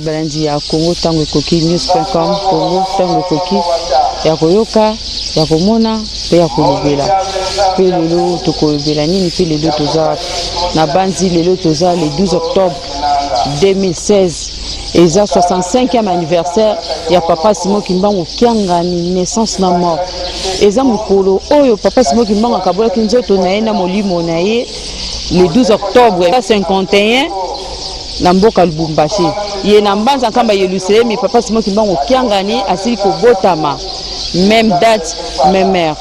Balandi ya Congo tango ekoki news.com Congo tango ekoki ya koyoka ya komona pe ya kolobela pe lelo tokolobela nini pe lelo toza na banzi lelo toza le 12 octobre 2016 et ça 65e anniversaire ya papa Simon Kimbangu kiangani naissance na mort eza mukolo oyo papa Simon Kimbangu akabola kinzoto na ye na molimo na ye le 12 octobre 51 na mboka Lubumbashi ye na mbanza kamba Yerusalemi papa Simon Kimbangu kiangani asili kobotama même date même heure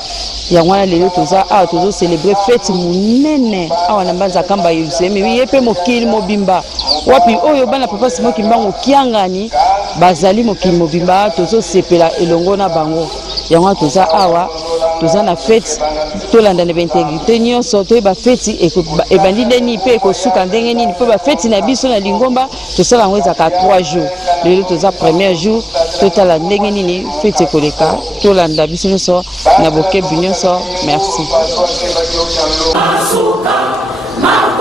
ya wana lelo toza tozo célébrer fête munene awa na mbanza kamba Yerusalemi ye pe mokili mobimba wapi oyo bana papa Simon Kimbangu kiangani bazali mokili mobimba tozo sepela elongo na bango ya wana toza awa toza na fête tolanda na intégrité nyonso to ba fête ebandi ndeni pe ko suka ndenge nini pe ba fête na biso na Lingomba tosala ngweza ka 3 jours lelo toza premier jour totala ndenge nini fête koleka tolanda biso nyonso na bokebi nyonso merci. Ma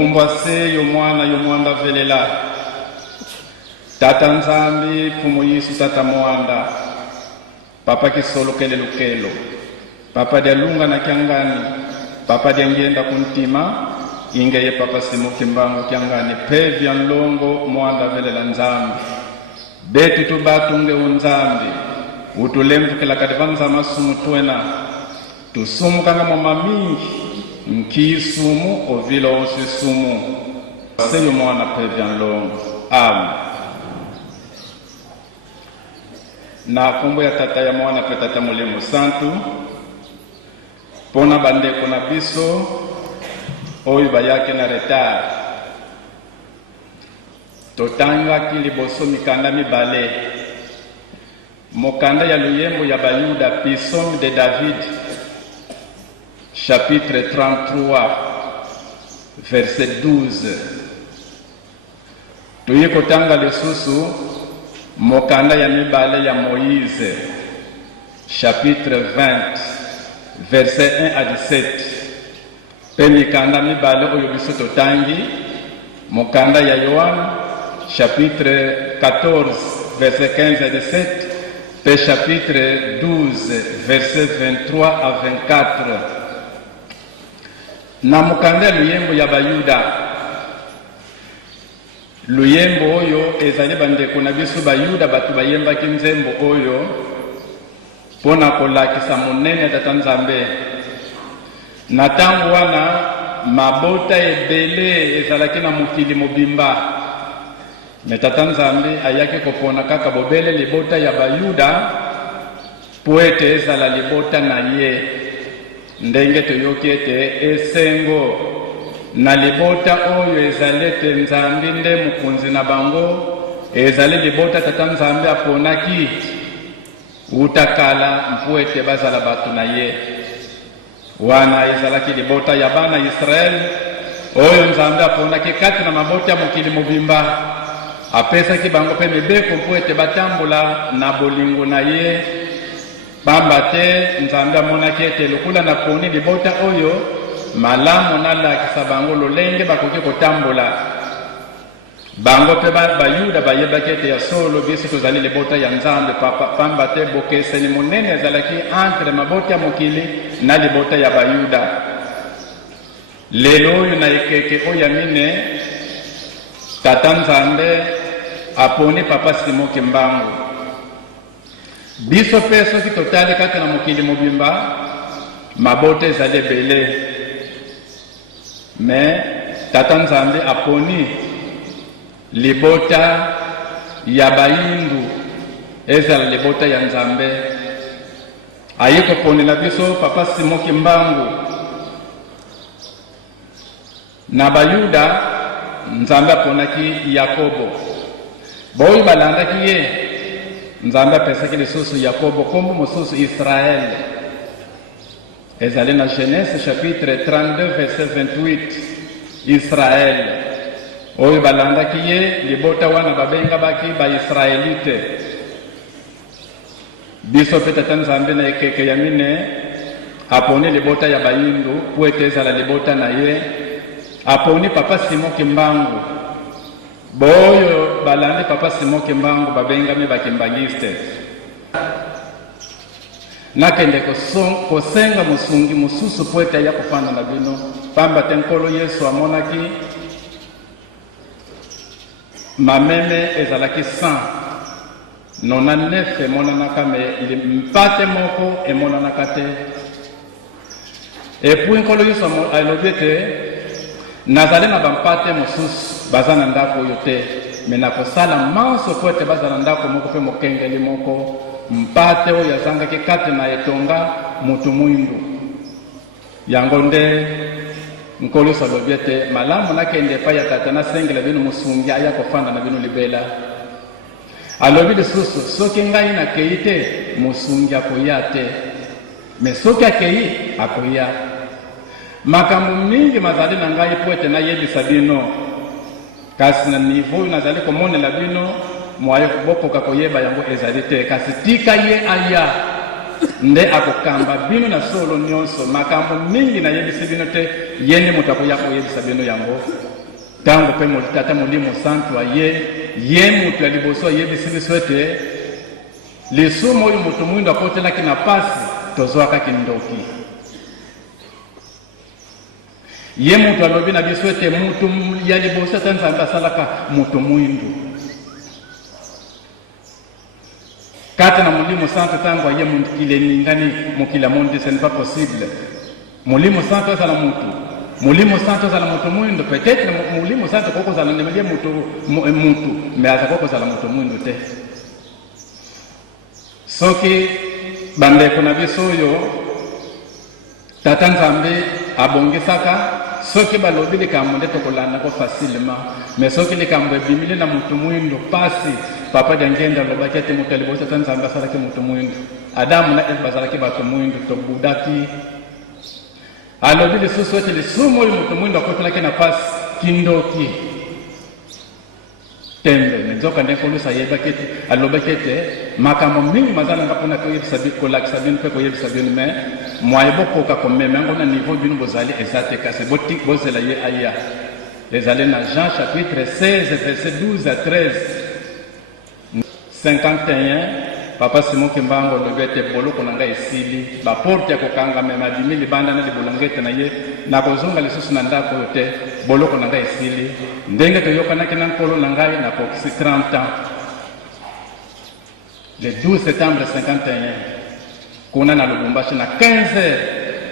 mukumbwa se yo mwana velela tata nzambi pumu yisu tata mwanda papa kisolo kele lukelo papa dia lunga na kyangani papa dia ngenda kuntima ingeye papa simuki mbangu kyangani pevya nlongo mwanda velela nzambi beti tubatunge unzambi utulembukela kati vanzama sumu twena tusumu kanga mama mingi nkisumu ovilo osisumu seyo mwana pevya nlongo amen. Na kombo ya tata ya mwana pe tata mulemu santu pona bandeko na biso oyo bayake na retard totanga kiliboso mikanda mibale mokanda ya luyembo ya bayuda psaume de David chapitre 33 verset 12 tuye kotanga lisusu mokanda ya mibale ya Moïse chapitre 20 verset 1 à 17 pe mikanda mibale oyo biso totangi mokanda ya Yohana chapitre 14 verset 15 à 17 pe chapitre 12 verset 23 à 24 na mokanda ya luyembo ya bayuda luyembo oyo ezali bandeko na biso bayuda batu bayembaki nzembo oyo pona kolakisa monene tata nzambe na ntango wana mabota ebele ezalaki na mokili mobimba me tata nzambe ayaki kopona kaka bobele libota ya bayuda po ete ezala libota na ye ndenge toyoki ete esengo na libota oyo ezali ete nzambi nde mokonzi na bango ezali libota tata nzambe aponaki utakala mpo ete bazala bato na ye wana ezalaki libota ya bana Israeli oyo nzambe aponaki kati na mabota ya mokili mobimba apesaki bango mpe mibeko mpo ete batambola na bolingo na ye pamba te nzambe amonaki ete lokula na poni libota oyo malamu nalakisa bango lolenge bakoki kotambola bango mpe bayuda bayebaki ete ya solo biso tozali libota ya nzambe pamba te bokeseni monene ezalaki entre mabota ya mokili na libota ya bayuda lelo oyo na ekeke oyo ya mine tata nzambe aponi papa Simoki Mbangu biso mpe soki totali kati na mokili mobimba mabota ezali ebele me tata nzambe aponi libota ya bayindu ezala libota ya nzambe ayi koponela biso papa Simoki Mbangu na bayuda nzambe aponaki Yakobo boyi balandaki ye nzambe apesaki lisusu Yakobo kombo mosusu Israel ezali na Genèse chapitre 32 verset 28 Israel oyo balandaki ye libota wana babenga baki baisraelite biso mpe tata nzambe na ekeke ya mine aponi libota ya bayindu po ete ezala libota na ye aponi papa Simoki Mbangu boyo balandi papa Simoki Mbangu babengami bakimbangiste nakende kosenga mosungi mosusu po ete aya kofanda na bino pamba te nkolo Yesu amonaki mameme ezalaki 199 emonanaka me mpate moko emonanaka te epui nkolo Yesu alobi ete nazali na bampate mosusu baza na ndako oyo te me nakosala manso po ete baza na ndako moko mpe mokengeli moko mpate oyo azangaki kati na etonga mutu mwindu yango nde nkolo Yesu alobi ete malamu nakende epai ya tata nasengela bino mosungi aya kofanda na bino libela alobi lisusu soki ngai nakei te mosungi akoya te me soki akei akoya makambo mingi mazali na ngai po ete nayebisa bino kasi na niveau nazali komonela bino mwaye bokoka koyeba yango ezali te kasi tika ye aya nde akokamba bino na solo nyonso makambo mingi na yebisi bino te yende moto akoya koyebisa bino yango tango mpe tata molimo santu aye ye moto ya liboso ayebisi biso ete lisumu oyo moto mwindo akotelaki na pasi tozwakaki ndoki ye moto alobi na biso ete moto ya liboso ata nzambe asalaka moto mwindo kati na molimo santo tango aye mokili eningani mokili amondi ce n'est pas possible molimo santo azala moto molimo santo azala moto mwindo peut-être molimo santo kokozala nemelie moto mais aza kokozala moto mwindo te soki bandeko na biso oyo tata nzambe abongisaka soki balobi likambo nde tokolandako facilement mais soki likambo ebimili na moto mwindo pasi papa jangenda alobaki ete moto ya liboso ata nzambe asalaki moto mwindo adamu na eve bazalaki bato mwindo tobudaki alobi lisusu ete lisumu oyo moto mwindo akotelaki na pasi kindoki tembe me nzoka nde nkolusa ayebaki ete alobaki ete makambo mingi mazalanga mpona kolakisa bino mpe koyebisa bino me mwaye bokoka komema yango na niveau bino bozali eza te kasi bozela ye aya ezali na Jean chapitre 16 verset 12 à 13 51 papa Simon Kimbango olobi ete boloko na ngai esili baporte ya kokanga mema abimi libanda na libolangete na ye nakozonga lisusu na ndako oyo te boloko na ngai esili ndenge toyokanaki na nkolo na ngai nakokisi 30 ans le 12 septembre 51 kuna na Lubumbashi na 15 heures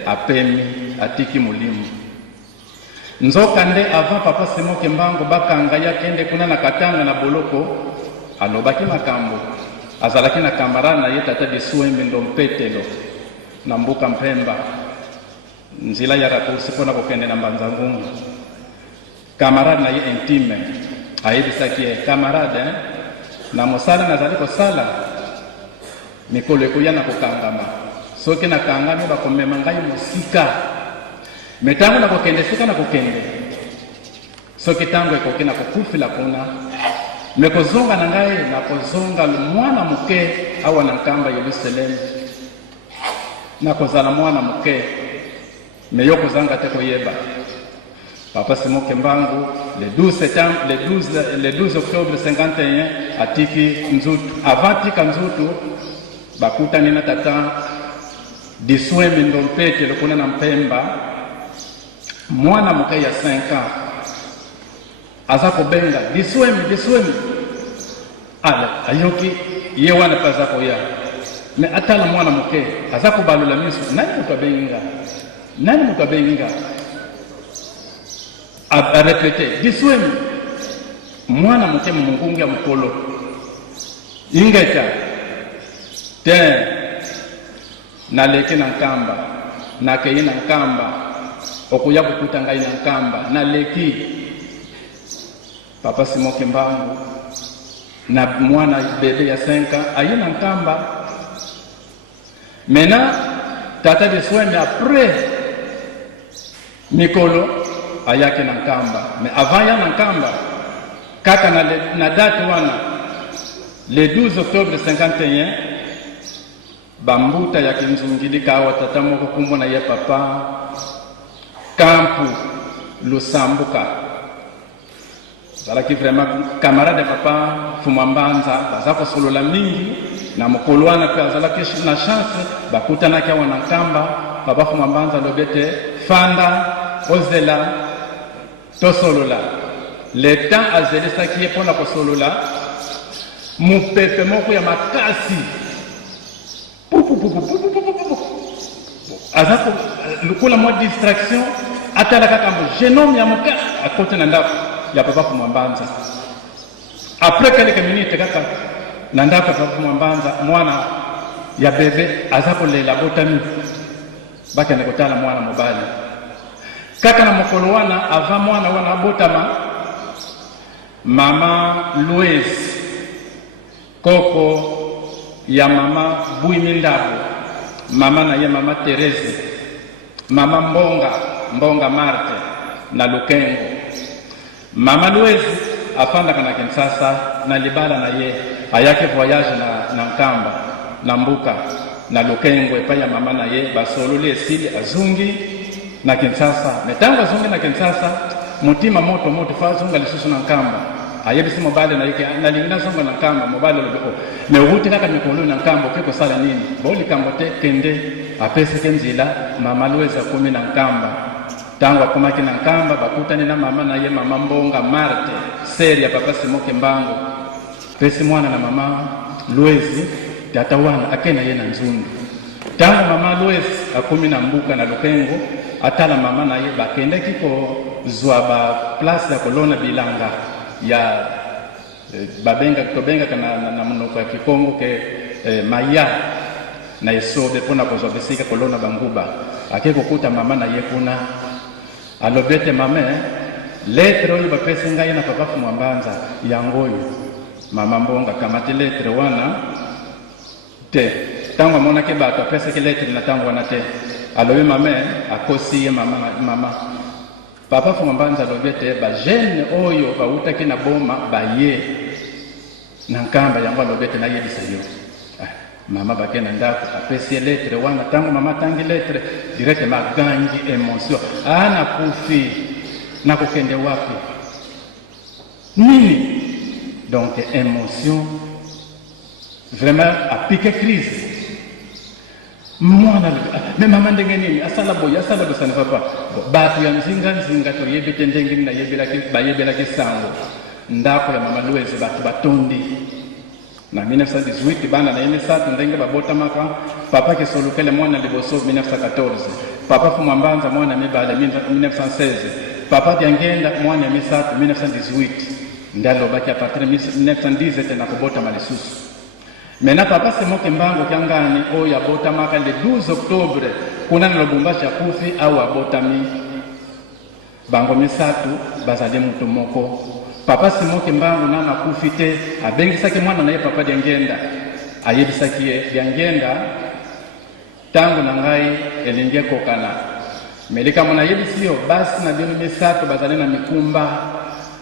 apemi atiki molimo nzoka nde avant papa Simon Kimbango bakanga ya kende kuna na Katanga na boloko alobaki makambo azalaki na kamarade na ye tata Bisuembe Ndompetelo na mbuka Mpemba nzila ya rakursi mpona kokende na Mbanzangungu kamarade na ye intime ayebisaki ye kamarade na mosala nazali kosala mikolo ekoya na kokangama soki nakangami bakomema ngai mosika me ntango na kokende sika na kokende soki ntango ekoki na kokufila kuna me kozonga na ngai na kozonga mwana moke awa na nkamba Yerusalemu na kozala mwana moke me yo kozanga te koyeba papa Simon Kimbangu le 12 octobre 51 atiki nzutu avant tika nzutu bakutani na tata Bisuembe Ndompetelo kuna na Mpemba mwana moke ya 5 ans aza kobenga Bisuembe ala ayoki ye wana paza koya me atala mwana moke aza kobalula miso nani moto abenga a répété Bisuembe mwana moke mungungu ya mukolo ingeta te naleki na nkamba nakei na nkamba okuya kukuta ngai na nkamba naleki papa Simon Kimbangu na mwana bebe ya 5 ans aye na nkamba mena tata Bisuembe après mikolo ayake na nkamba mais avant ya na nkamba kaka na date wana le 12 octobre 51 bambuta ya kinzungilika awa tata moko kumbo na ye papa Kampu Lusambuka zalaki vraiment camarade papa Fumambanza baza kosolola mingi na mokolo wana pe azalaki na chance bakutanaki awa na nkamba papa Fumambanza lobete fanda ozela tosolola le temps azelisaki ye mpona kosolola mupepe moko ya makasi aza lokola mwa distraction atala kaka genome ya moka akote na ndako ya papa Fumambanza après quelques minutes kaka na ndako ya papa Fumambanza mwana ya bebe aza kolela botami bakende kotala mwana mobali kaka na mokolo wana avant mwana wana botama mama Louise koko ya mama Buimindabo mama na ye mama Terese mama Mbonga Marte na Lukengo mama Louise afandaka na Kinshasa na libala na ye ayake voyage na nkamba na mbuka na Lukengo epa ya mama na ye basololi esili azungi na Kinshasa. Metango azungi na Kinshasa mutima moto fa azunga lisusu na nkamba ayebisi mobale na yake na lingina zonga na nkamba mobale lobeko me uti kaka mikolo na nkamba kiko sala nini boli kambote kende apese kenzila mama Lueza kumi na nkamba tangu akumaki na nkamba bakutani na mama na ye mama Mbonga Marte seri ya papa Simoke Mbango pesi mwana na mama Luezi tata wana akena ye na Nzundu tangu mama Luezi akumi na Mbuka na Lukengo atala mama na ye bakende kiko zwa ba place ya kolona bilanga ya babenga tobenga kana na munoko ya Kikongo ke maya na esobe pona kozwa besika kolona banguba akeko kuta mama na ye kuna alobete mame letre oyo bapesi ngai na papa Mwambanza yangoyo mama Mbonga kamati letre wana te tango amona ke bato apesa ke letre na tango wana te alobi mame akosi ye mama papa Mwambanza alobete ba jeune oyo bautaki na boma baye na nkamba yango alobete na yebisa yo mama bakena ndako apesi letre wana tango mama tangi letre direct magangi emotion ana kufi na kokende wapi nini donc émotion vraiment a piqué crise mwana mais mama ndenge nini asala boya asala bosana papa batu ya nzinga to yebete ndenge na yebela ki sango ndako ya mama Luezi batu batondi na 1918 bana na yene satu ndenge babota maka papa ke solukele mwana liboso 1914 papa Mwambanza mwana mibale 1916 papa Diangenda mwana misatu 1918 ndalo baki a partir de 1910 tena kubota malisusu mena papa Simoke Mbango kyangani oyo abota maka le 12 octobre kuna na Lubumbashi akufi au abota mi bango misatu bazali mutu moko papa Simoke Mbango nana kufi te abengisaki mwana na ye papa Diangenda ayebisaki ye Diangenda tangu na ngai elingie kokana melika mwana yebisiyo basi na bino misatu bazali na mikumba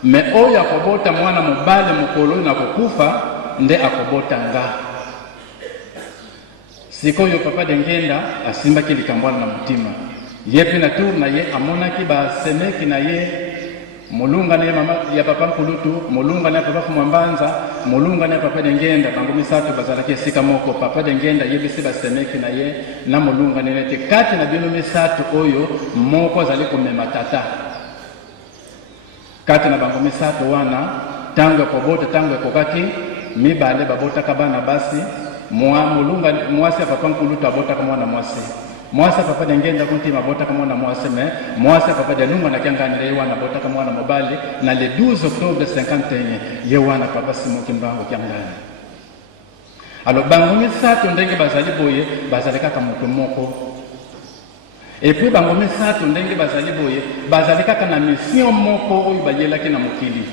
me oyo akobota mwana mobale mokolo na kokufa nde akobota nga sikoyo papa Diangenda asimbaki likambwana na mutima ye pe na tour na ye amonaki basemeki na ye mulunga na mama ya papa Nkulutu mulunga na papa Mwambanza mulunga na papa Diangenda bango misatu bazalaki esika moko papa Diangenda yebisi basemeki na ye na mulunga na nete kati na bino misatu oyo moko azali komema tata kati na bango misatu wana tango kobota tango kokaki mibale babota kabana basi mulunga mwasi ya papa Nkulutu abota kama mwana mwasi papa Diangenda kunti mabota kama mwana mwasi me mwasi papa Dialunga na kyangani le wana bota kama mwana mobali na le 12 octobre 51 ye wana papa Simoke Mbango kyangani alo bango misatu ndenge bazali boye bazali kaka mutu moko et puis bango misatu ndenge bazali boye bazali kaka na mission moko oyo bayelaki na mokili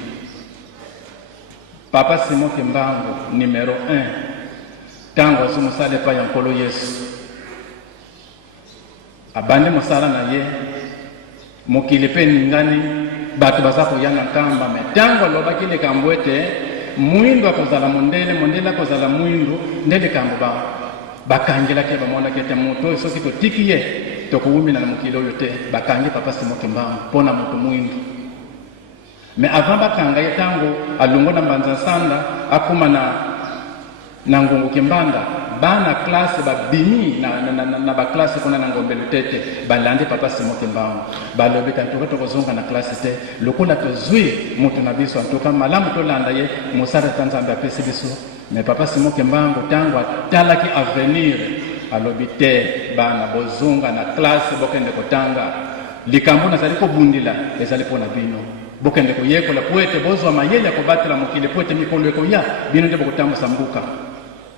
papa Simoke Mbango numéro 1 tango azumusale pa ya nkolo Yesu abande mosala na ye mokili pe ningani bato baza koyanga nkamba me tango alobaki likambo ete mwindu akozala mondele akozala mwindu nde likambo bakangelaki bamonaki ete moto oyo soki totiki ye tokuwumina na mokili oyo te bakangi papa Simoke Mbango mpona moto mwindu me avant bakanga ye tango alongo na Mbanza Sanda akuma na Ngungu Kimbanda bana classe babimi na ba classe kuna na Ngombe Lutete balandi papa Simoke Mbango balobi kantuka tokozonga na classe te lokola tozwi mutu na biso antuka malamu tolanda ye mosara Tanzania apesi biso me papa Simoke Mbango tango atalaki avenir alobi te bana bozonga na classe bokende kotanga likambo nazali kobundila ezali pona bino bokende koyekola poete bozwa mayele kobatela mokili poete mikolo ekoya bino nde bokotambusa mbuka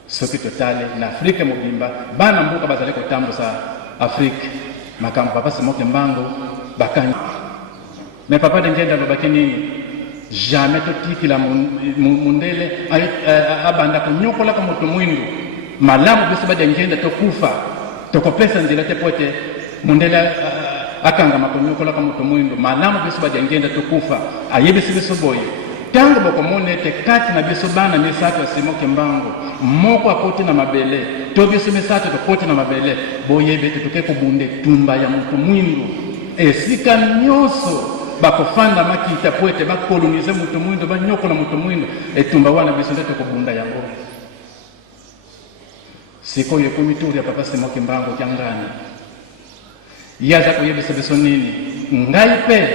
soki totale na Afrika mobimba bana mbuka bazali kotambusa Afrika makambo papa Simoke Mbango bakanyi me papa Diangenda lobaki nini jamais totikila mundele abanda konyokola ka moto mwindu malamu biso ba Diangenda tokufa tokopesa nzela te pote mundele akanga makonyokola ka moto mwindu malamu biso ba Diangenda tokufa ayebisi biso boye tango bokomona ete kati na biso bana misato ya Simon Kimbangu moko akoti na mabele to biso misato tokoti na mabele boyebe ete toke kobunda etumba ya motu mwindu esika nyonso bakofanda makita po ete bakolonize motu mwindu banyokola motu mwindu etumba wana biso nde tokobunda yango sikoyo ekomi turi ya papa Simon Kimbangu kyangani ye aza koyebisa biso nini ngai mpe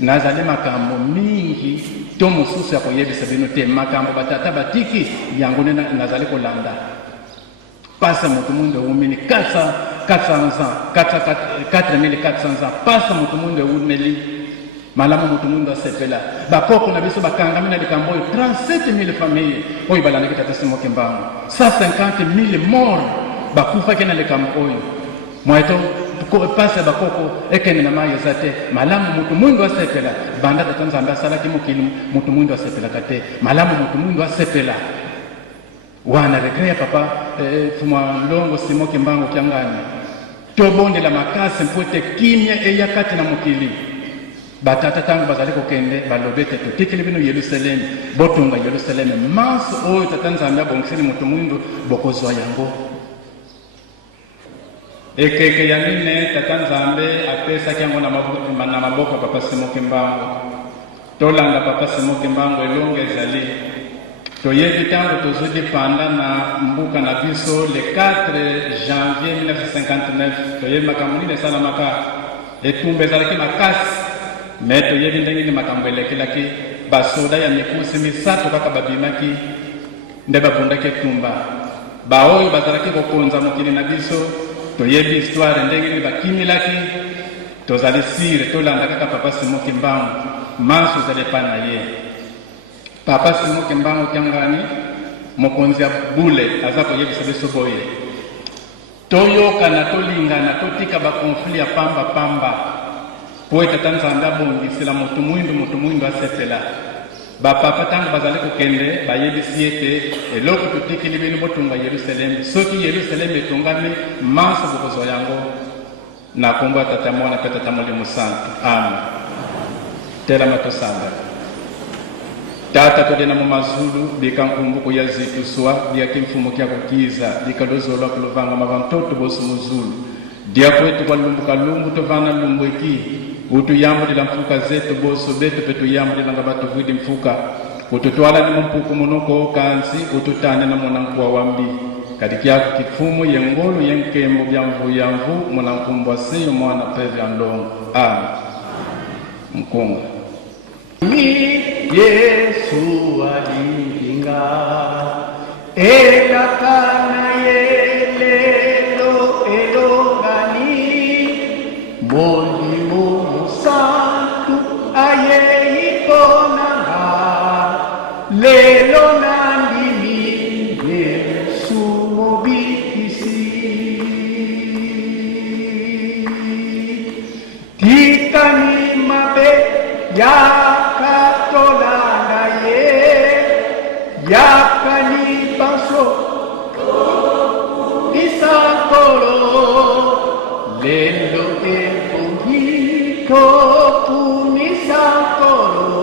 nazali makambo mingi to mosusu ya koyebisa bino te makambo batata batiki yango nde nazali kolanda pasa motu mwindu eumini 4400 ans pasa motu mwindu eumeli malamu motu mwindu asepela bakoko na biso bakangami na likambo oyo 37000 famille oyo balandaki tata Simon Kimbangu 150000 mort bakufaki na likambo oyo mwaito pasa bakoko ekende na mai eza te malamu motu mwindu asepela banda tata Nzambe asalaki mokili motu mwindu asepelaka te malamu motu mwindu asepela wana rekrea papa fuma longo Simon Kimbangu kyangani tobondela makasi mpo ete kimia eya kati na mokili batata tango bazali kokende balobi ete totikili bino Yerusalemu botunga Yerusalemu manso oyo tata Nzambe abongiseli motu mwindu bokozwa yango ekeke ya mine tata Nzambe apesaki yango na maboko ya papa Simon Kimbangu tolanda papa Simon Kimbangu elongo ezali toyebi ntango tozwi panda na mbuka na biso le 4 janvier 1959 toyebi makambo nini esalamaka etumba ezalaki makasi me toyebi ndenge nini makambo elekelaki basoda ya mikusi misato kaka babimaki nde babundaki etumba baoyo bazalaki kokonza mokili na biso toyebi histoire ndenge nini bakimilaki tozali sire tolanda kaka papa Simon Kimbangu manso ezali epai na ye papa Simon Kimbangu kyangani mokonzi ya bule aza koyebisa biso boye toyokana tolingana totika bakonflit ya pamba po ete tata Nzambe abongisela motu mwindu asepela bapapa ntango bazali kokende bayebisi ete eloko totikili bino botunga Yerusalemu soki Yerusalemu etongami manso bokozwa yango na kombo ya tata mwana mpe tata molimo santu amen telama tosamba tata todena mu mazulu bika nkumbuko ya zitu swa byaki mfumo kya kukiza bikalozolwa kulovanga mavantoto bosu muzulu dia kwetu kwa lumbuka lumbu tovana lumbu eki utu yambo dila mfuka zetu bosu betu petu yambo dila ngabatu vidi mfuka ututwala ni mpuku monoko kansi ututane na mwanankuwa wambi kadikiaku kifumu yengolu yenkembo byamvu yamvu mwanankumbwa seyo mwana pevi andongo amen mkunga Yesu alinga elakana yelelo elongani molimo santu ayeikonanga lelo nandimi Yesu mobikisi tikani mabe ya yakani baso isakolo lelo ebongito punisakolo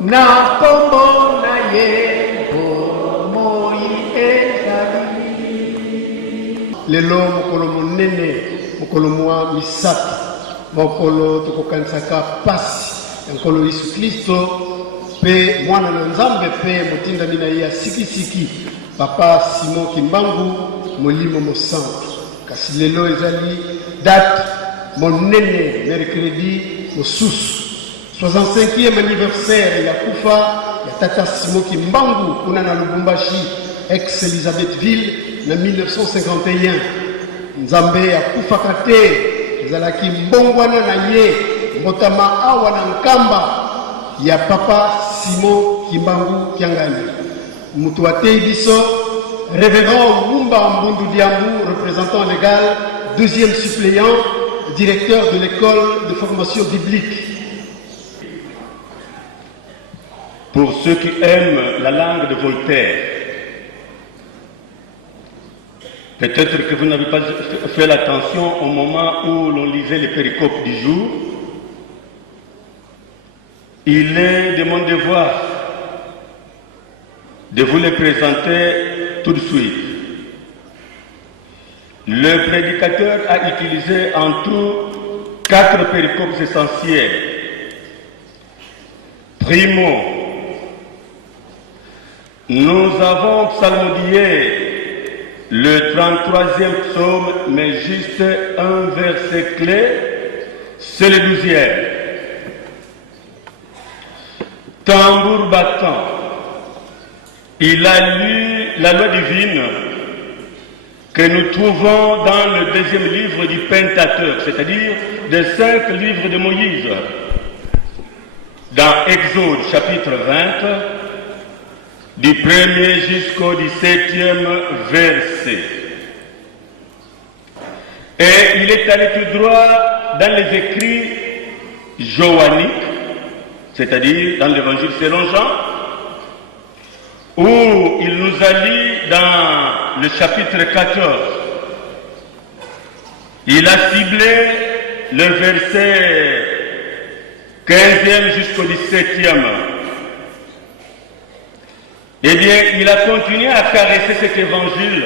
na kombo na ye moi ezali lelo mokolo monene mokolo mwa misato mokolo tokokanisaka pasi nkolo Yesu Kristo pe mwana na Nzambe pe motinda mina ya sikisiki papa Simon Kimbangu molimo mosantu kasi lelo ezali date monene mercredi mosusu 65e anniversaire ya kufa ya tata Simon Kimbangu kuna na Lubumbashi ex Elizabethville na 1951 Nzambe ya kufa kate ezalaki mbongwana na ye mbotama awa na nkamba ya papa Simon Kimbangu Kyangani mutu atei biso révérend Mumba Mbundu Diambu représentant légal deuxième suppléant directeur de l'école de formation biblique. Pour ceux qui aiment la langue de Voltaire, peut-être que vous n'avez pas fait attention au moment où l'on lisait les péricopes du jour. il est de mon devoir de vous les présenter tout de suite. Le prédicateur a utilisé en tout 4 péricopes essentielles. Primo, nous avons psalmodié le 33e psaume, mais juste un verset clé, c'est le 12e. Tambour battant, il a lu la loi divine que nous trouvons dans le 2e livre du Pentateuque, c'est-à-dire des 5 livres de Moïse. Dans Exode chapitre 20, du 1er jusqu'au 17e verset. Et il est allé tout droit dans les écrits joanniques, c'est-à-dire dans l'évangile selon Jean, où il nous a lu dans le chapitre 14. Il a ciblé le verset 15e jusqu'au 17e. Eh bien, il a continué à caresser cet évangile.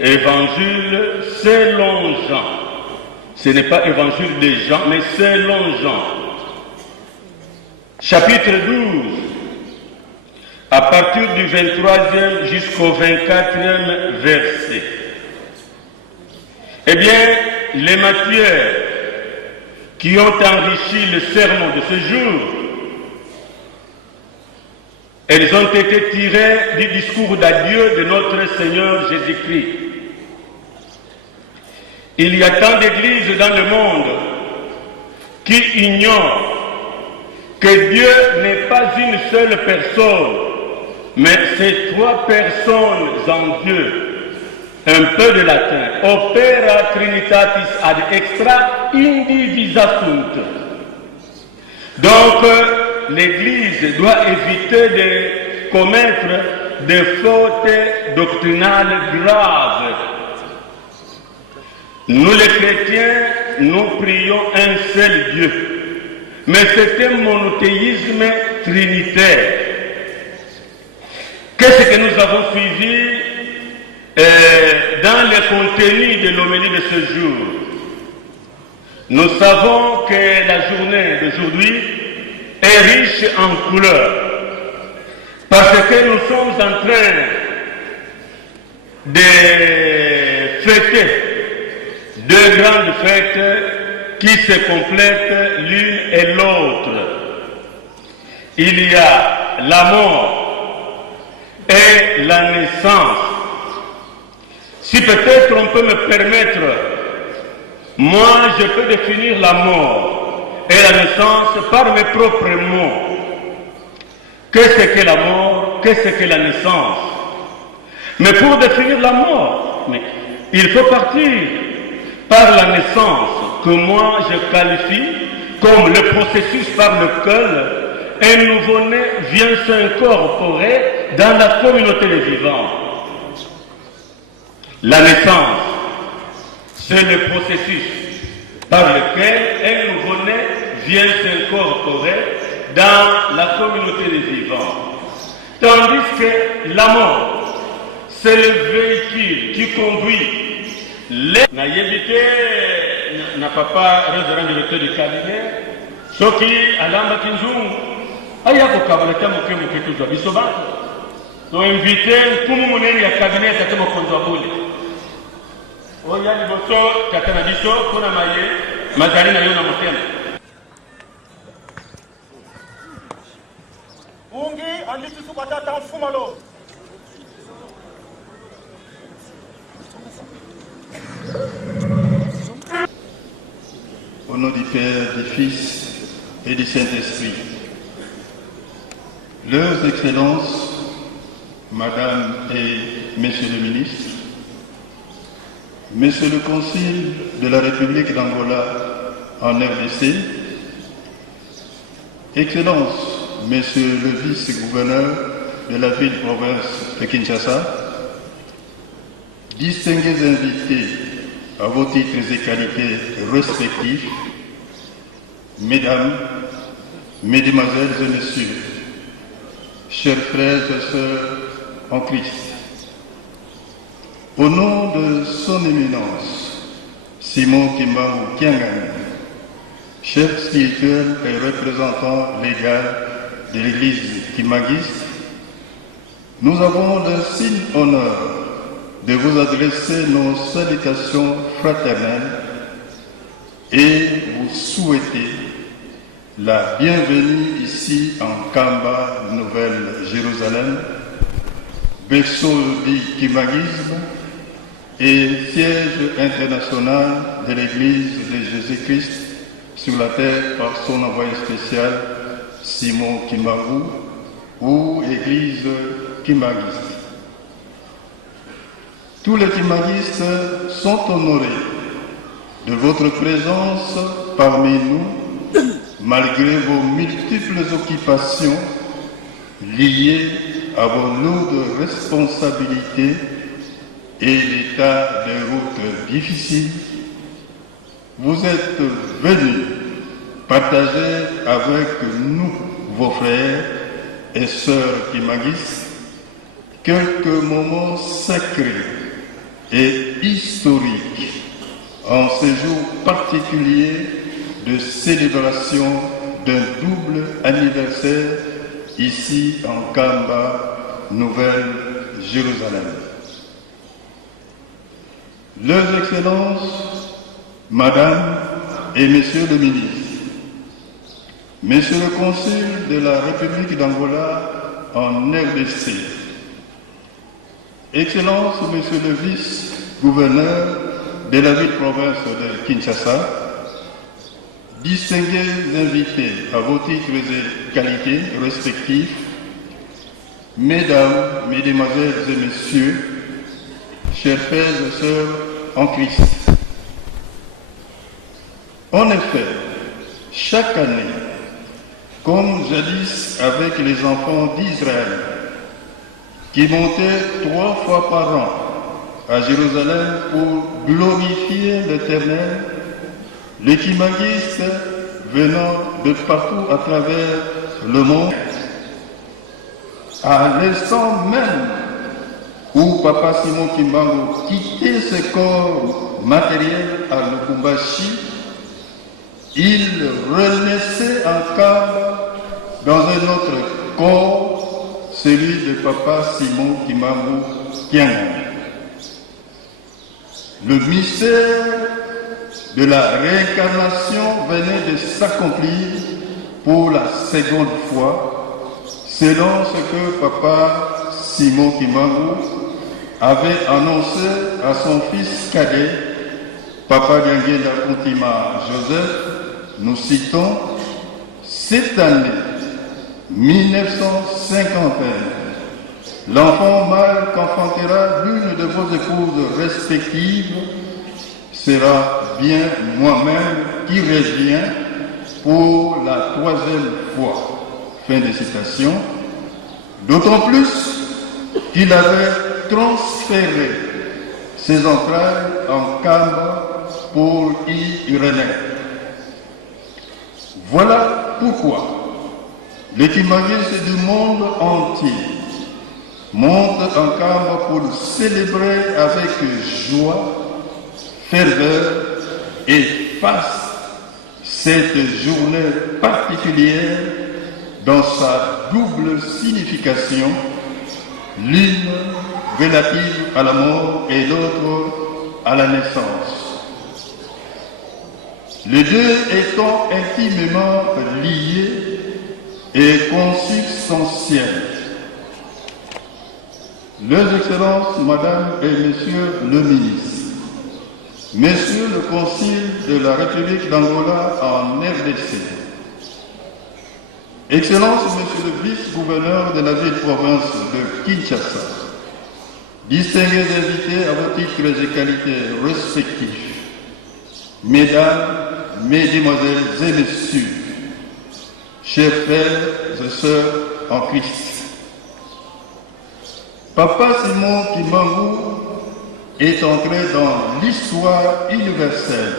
Évangile selon Jean. Ce n'est pas évangile de Jean, mais selon Jean. Chapitre 12. À partir du 23e jusqu'au 24e verset. Eh bien, les matières qui ont enrichi le sermon de ce jour, elles ont été tirées du discours d'adieu de notre Seigneur Jésus-Christ. Il y a tant d'églises dans le monde qui ignorent que Dieu n'est pas une seule personne, mais c'est 3 personnes en Dieu. Un peu de latin. Opera Trinitatis ad extra indivisafunt. Donc, l'Église doit éviter de commettre des fautes doctrinales graves. Nous les chrétiens, nous prions un seul Dieu. Mais c'est un monothéisme trinitaire. Qu'est-ce que nous avons suivi dans le contenu de l'homélie de ce jour? Nous savons que la journée d'aujourd'hui est riche en couleurs, parce que nous sommes en train de fêter 2 grandes fêtes qui se complètent l'une et l'autre. Il y a la mort et la naissance. Si peut-être on peut me permettre, moi je peux définir la mort et la naissance par mes propres mots. Qu'est-ce que la mort? Qu'est-ce que la naissance? Mais pour définir la mort, il faut partir par la naissance, que moi je qualifie comme le processus par lequel un nouveau-né vient s'incorporer dans la communauté des vivants. La naissance, c'est le processus par lequel un nouveau-né vient s'incorporer dans la communauté des vivants. Tandis que la mort, c'est le véhicule qui conduit les... Naïvité n'a pas réservé le directeur du cabinet, ce qui, à l'âme kinzungu, aya kukabaleta mukemu kitu za bisoba. Nous invitons tout le monde à cabinet à te mokonzo. Oya liboso katana biso kuna maye mazali na yo na motema. Ungi andisi sukata mfumalo. Au nom du Père, du Fils et du Saint-Esprit. Leurs Excellences, Madame et Messieurs les ministres, Monsieur le Concile de la République d'Angola en RDC, Excellences, Monsieur le Vice-gouverneur de la ville-province de Kinshasa, distingués invités à vos titres et qualités respectifs, Mesdames, mesdemoiselles et messieurs, chers frères et sœurs en Christ, au nom de son éminence, Simon Kimbangu Kiangani, chef spirituel et représentant légal de l'église kimagiste, nous avons le signe honneur de vous adresser nos salutations fraternelles et vous souhaiter la bienvenue ici en Kamba, Nouvelle-Jérusalem, berceau du kimagisme et siège international de l'Église de Jésus-Christ sur la terre par son envoyé spécial Simon Kimbangu ou Église kimagiste. Tous les kimagistes sont honorés de votre présence parmi nous, malgré vos multiples occupations liées à vos lourdes responsabilités et l'état de route difficile. Vous êtes venus partager avec nous, vos frères et sœurs kimagistes, quelques moments sacrés et historiques en ce jour particulier de célébration d'un double anniversaire ici en Kamba, Nouvelle-Jérusalem. Leurs Excellences, Madame et Messieurs le ministre, Monsieur le Consul de la République d'Angola en RDC, Excellences, Monsieur le Vice-Gouverneur de la ville-province de Kinshasa, distingués invités à vos titres et qualités respectifs, Mesdames, Mesdemoiselles et Messieurs, chers frères et sœurs en Christ. En effet, chaque année, comme jadis avec les enfants d'Israël, qui montaient 3 fois par an à Jérusalem pour glorifier l'Éternel, les kimagistes venant de partout à travers le monde, à l'instant même où Papa Simon Kimbangu quittait ses corps matériels à Lubumbashi, il renaissait en Kamba dans un autre corps, celui de Papa Simon Kimbangu Kiangani. Le mystère de la réincarnation venait de s'accomplir pour la seconde fois, selon ce que Papa Simon Kimbangu avait annoncé à son fils cadet, Papa Diangenda Kuntima Joseph. Nous citons cette année 1951. L'enfant mâle qu'enfantera l'une de vos épouses respectives sera bien moi-même qui revient pour la 3e fois. Fin de citation. D'autant plus qu'il avait transféré ses entrailles en Kamba pour y renaître. Voilà pourquoi les kimagistes du monde entier montent en Kamba pour célébrer avec joie, ferveur et face cette journée particulière dans sa double signification, l'une relative à la mort et l'autre à la naissance. Les deux étant intimement liés et consubstantiels. Leurs Excellences, Madame et Messieurs le ministre, Monsieur le Consul de la République d'Angola en RDC, Excellences, Monsieur le Vice-Gouverneur de la ville-province de Kinshasa, distingués invités à vos titres et qualités respectifs, Mesdames, Mesdemoiselles et Messieurs, chers frères et sœurs en Christ, Papa Simon Kimbangu est entré dans l'histoire universelle,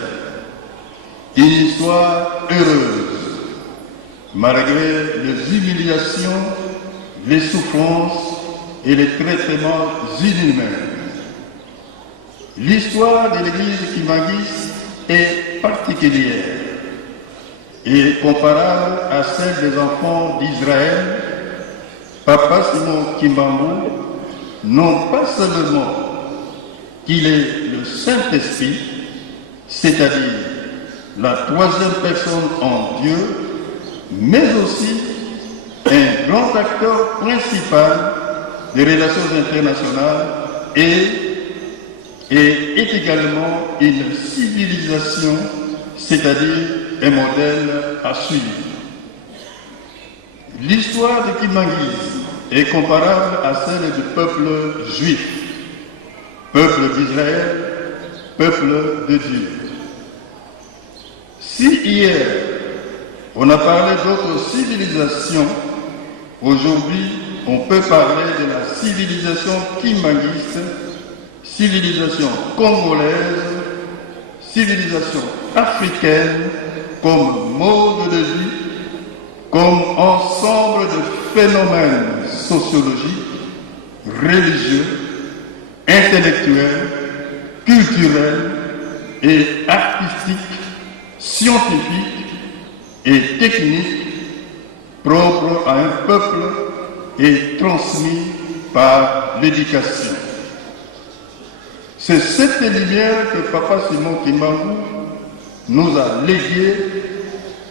une histoire heureuse, malgré les humiliations, les souffrances et les traitements inhumains. L'histoire de l'église Kimangis est particulière et comparable à celle des enfants d'Israël. Papa Simon Kimbangu, non pas seulement qu'il est le Saint-Esprit, c'est-à-dire la troisième personne en Dieu, mais aussi un grand acteur principal des relations internationales et est également une civilisation, c'est-à-dire un modèle à suivre. L'histoire de Kimangis est comparable à celle du peuple juif, peuple d'Israël, peuple de Dieu. Si hier on a parlé d'autres civilisations, aujourd'hui on peut parler de la civilisation kimbanguiste, civilisation congolaise, civilisation africaine comme mode de vie, comme ensemble de phénomènes sociologiques, religieux, intellectuels, culturels et artistiques, scientifiques et techniques propres à un peuple et transmis par l'éducation. C'est cette lumière que Papa Simon Kimbangu nous a léguée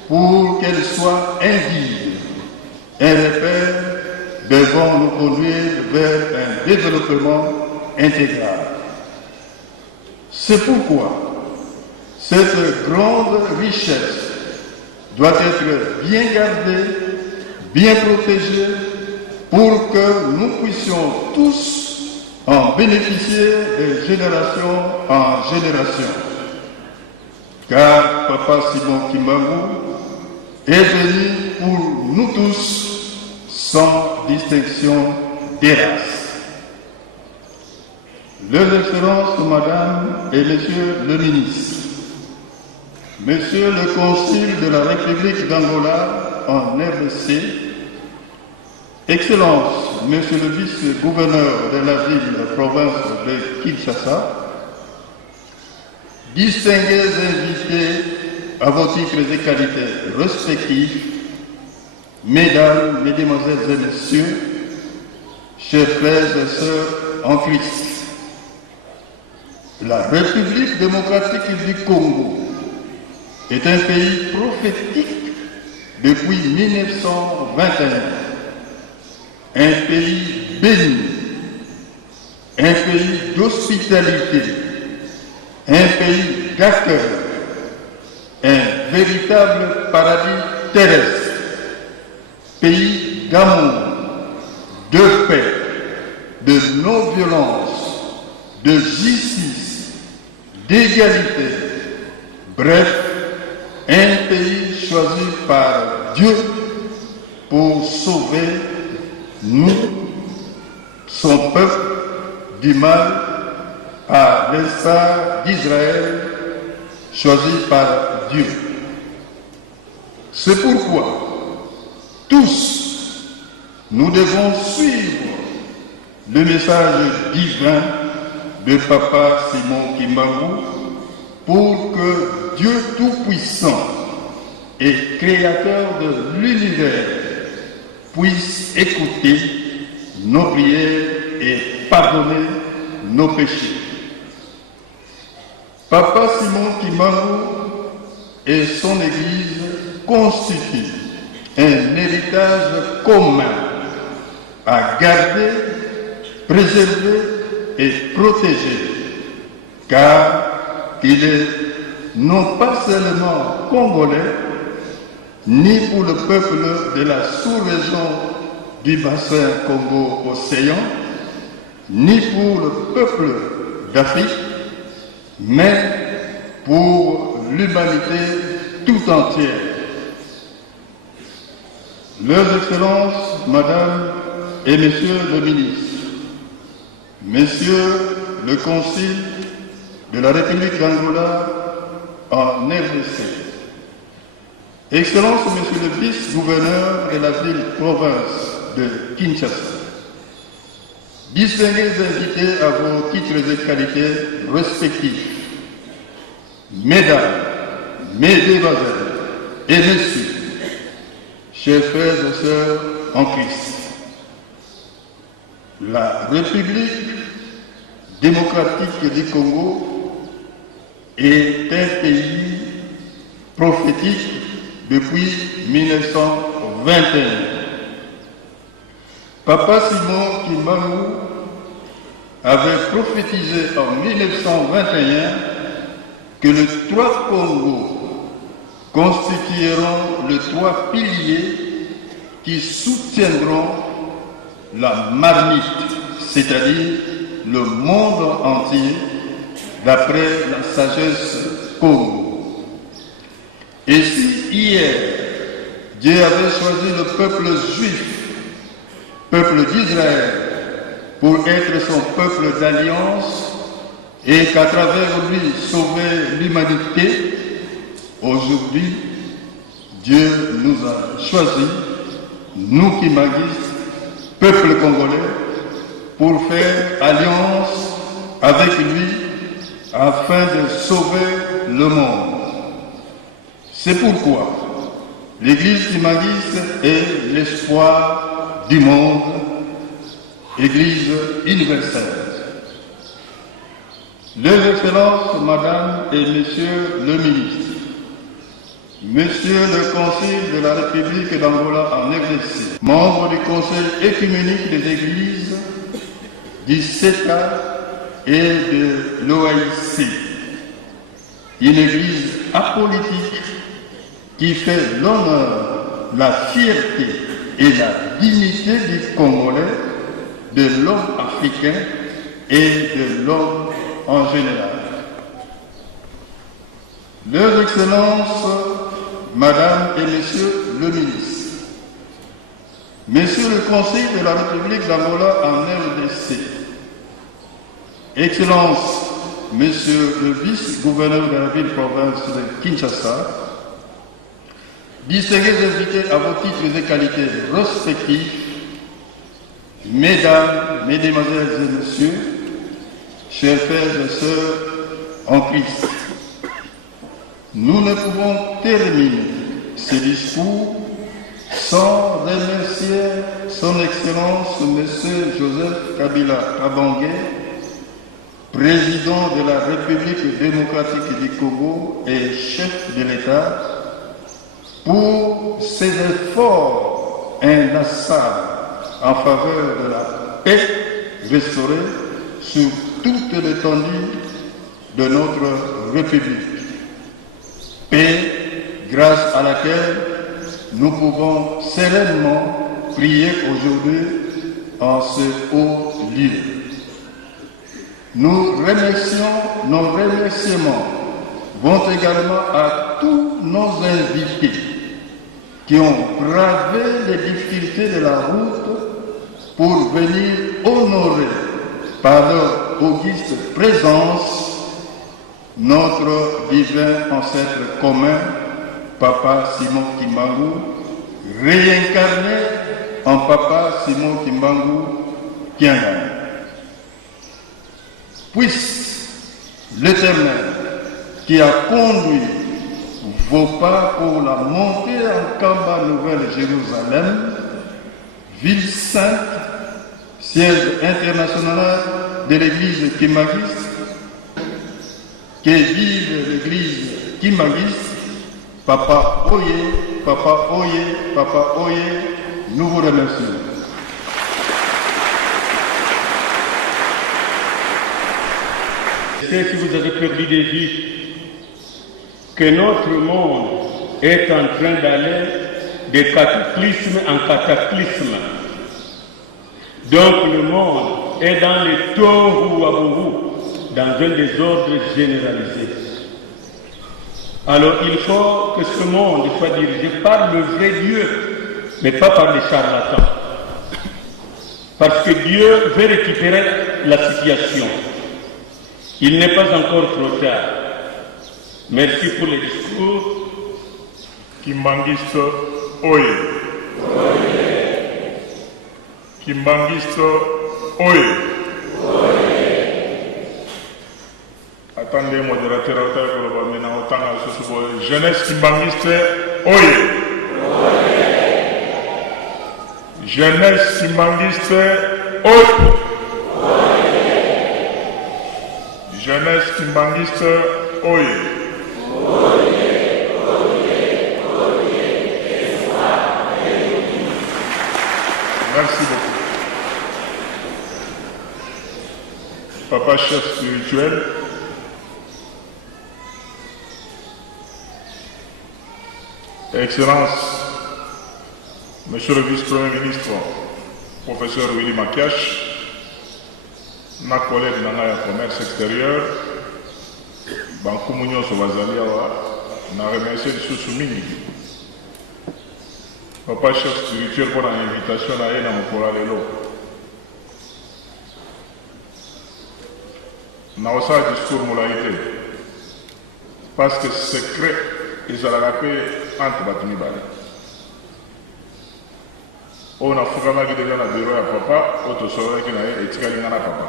pour qu'elle soit un guide, un repère devant nous conduire vers un développement intégral. C'est pourquoi cette grande richesse doit être bien gardée, bien protégée, pour que nous puissions tous en bénéficier de génération en génération. Car Papa Simon Kimbangu est venu pour nous tous sans distinction des races. Leurs Excellences, Madame et Monsieur le Ministre, Monsieur le Consul de la République d'Angola en RDC, Excellences, Monsieur le Vice-gouverneur de la ville-province de Kinshasa, distingués invités à vos titres et qualités respectifs, Mesdames, Mesdemoiselles et Messieurs, chers frères et sœurs en Christ, la République démocratique du Congo est un pays prophétique depuis 1921, un pays béni, un pays d'hospitalité, un pays d'accueil, un véritable paradis terrestre, pays d'amour, de paix, de non-violence, de justice, d'égalité, bref, un pays choisi par Dieu pour sauver nous, son peuple, du mal, à l'instar d'Israël, choisi par Dieu. C'est pourquoi tous, nous devons suivre le message divin de Papa Simon Kimbangu pour que Dieu Tout-Puissant et Créateur de l'univers puisse écouter nos prières et pardonner nos péchés. Papa Simon Kimbangu et son Église constituent un héritage commun à garder, préserver et protéger, car il est non pas seulement congolais, ni pour le peuple de la sous-région du bassin Congo-Océan, ni pour le peuple d'Afrique, mais pour l'humanité tout entière. Leurs Excellences, Madame et Messieurs le ministre, Messieurs le Consul de la République d'Angola en RDC, Excellences, Monsieur le vice-gouverneur de la ville-province de Kinshasa, distingués invités à vos titres et qualités respectifs, Mesdames, Mesdemoiselles et Messieurs, chers frères et sœurs en Christ, la République démocratique du Congo est un pays prophétique depuis 1921. Papa Simon Kimbangu avait prophétisé en 1921 que les 3 Congos constitueront les 3 piliers qui soutiendront la marmite, c'est-à-dire le monde entier, d'après la sagesse Congo. Et si hier, Dieu avait choisi le peuple juif, peuple d'Israël, pour être son peuple d'alliance, et qu'à travers lui sauver l'humanité, aujourd'hui, Dieu nous a choisis, nous qui maguistes, peuple congolais, pour faire alliance avec lui afin de sauver le monde. C'est pourquoi l'Église Kimagiste est l'espoir du monde, Église universelle. Leurs Excellences, Madame et Messieurs le ministre, Monsieur le Conseil de la République d'Angola en RDC, membre du Conseil écuménique des Églises, du CETA et de l'OAIC, une église apolitique qui fait l'honneur, la fierté et la dignité du Congolais, de l'homme africain et de l'homme en général. Leurs Excellences, Madame et Messieurs le ministre, Monsieur le Conseil de la République d'Angola en RDC, Excellences, Monsieur le vice-gouverneur de la ville-province de Kinshasa, distingués invités à vos titres et qualités respectifs, Mesdames, Mesdemoiselles et Messieurs, chers frères et sœurs en Christ, nous ne pouvons terminer ce discours sans remercier Son Excellence M. Joseph Kabila Kabange, président de la République démocratique du Congo et chef de l'État, pour ses efforts inlassables en faveur de la paix restaurée sur toute l'étendue de notre République. Paix grâce à laquelle nous pouvons sereinement prier aujourd'hui en ce haut lieu. Nos remerciements vont également à tous nos invités qui ont bravé les difficultés de la route pour venir honorer par leur auguste présence notre divin ancêtre commun, Papa Simon Kimbangu, réincarné en Papa Simon Kimbangu Kiangani. Puisse l'Éternel, qui a conduit vos pas pour la montée en Kamba Nouvelle-Jérusalem, ville sainte, siège international de l'Église Kimagiste, que vive l'Église Kimagiste, Papa Oye, Papa Oye, Papa Oye, nous vous remercions. C'est si vous avez perdu des vies que notre monde est en train d'aller de cataclysme en cataclysme. Donc le monde est dans le tohu wabohu, dans un désordre généralisé. Alors il faut que ce monde soit dirigé par le vrai Dieu, mais pas par les charlatans. Parce que Dieu veut récupérer la situation. Il n'est pas encore trop tard. Merci pour les discours Kimbanguiste Oye. Kimbanguiste Oye. Attendez, modérateur, jeunesse Kimbanguiste Oye. Jeunesse Kimbanguiste Oye. Jeunesse Kimbanguiste Oye. Merci beaucoup. Papa chef spirituel, Excellence, Monsieur le vice-premier ministre, professeur Willy Makiash, ma collègue Nana ya commerce extérieur, Bankumunyo Sobazaliawa, na remercié de Sousoumini. Papa chef spirituel pour l'invitation à Yéna Mokola Lelo. Na osa discours moulaïté. Parce que secret, ils ont la paix entre Batumi Bali. On a foutu ma guide dans le bureau à papa, auto solo qui n'a été tiré dans la papa.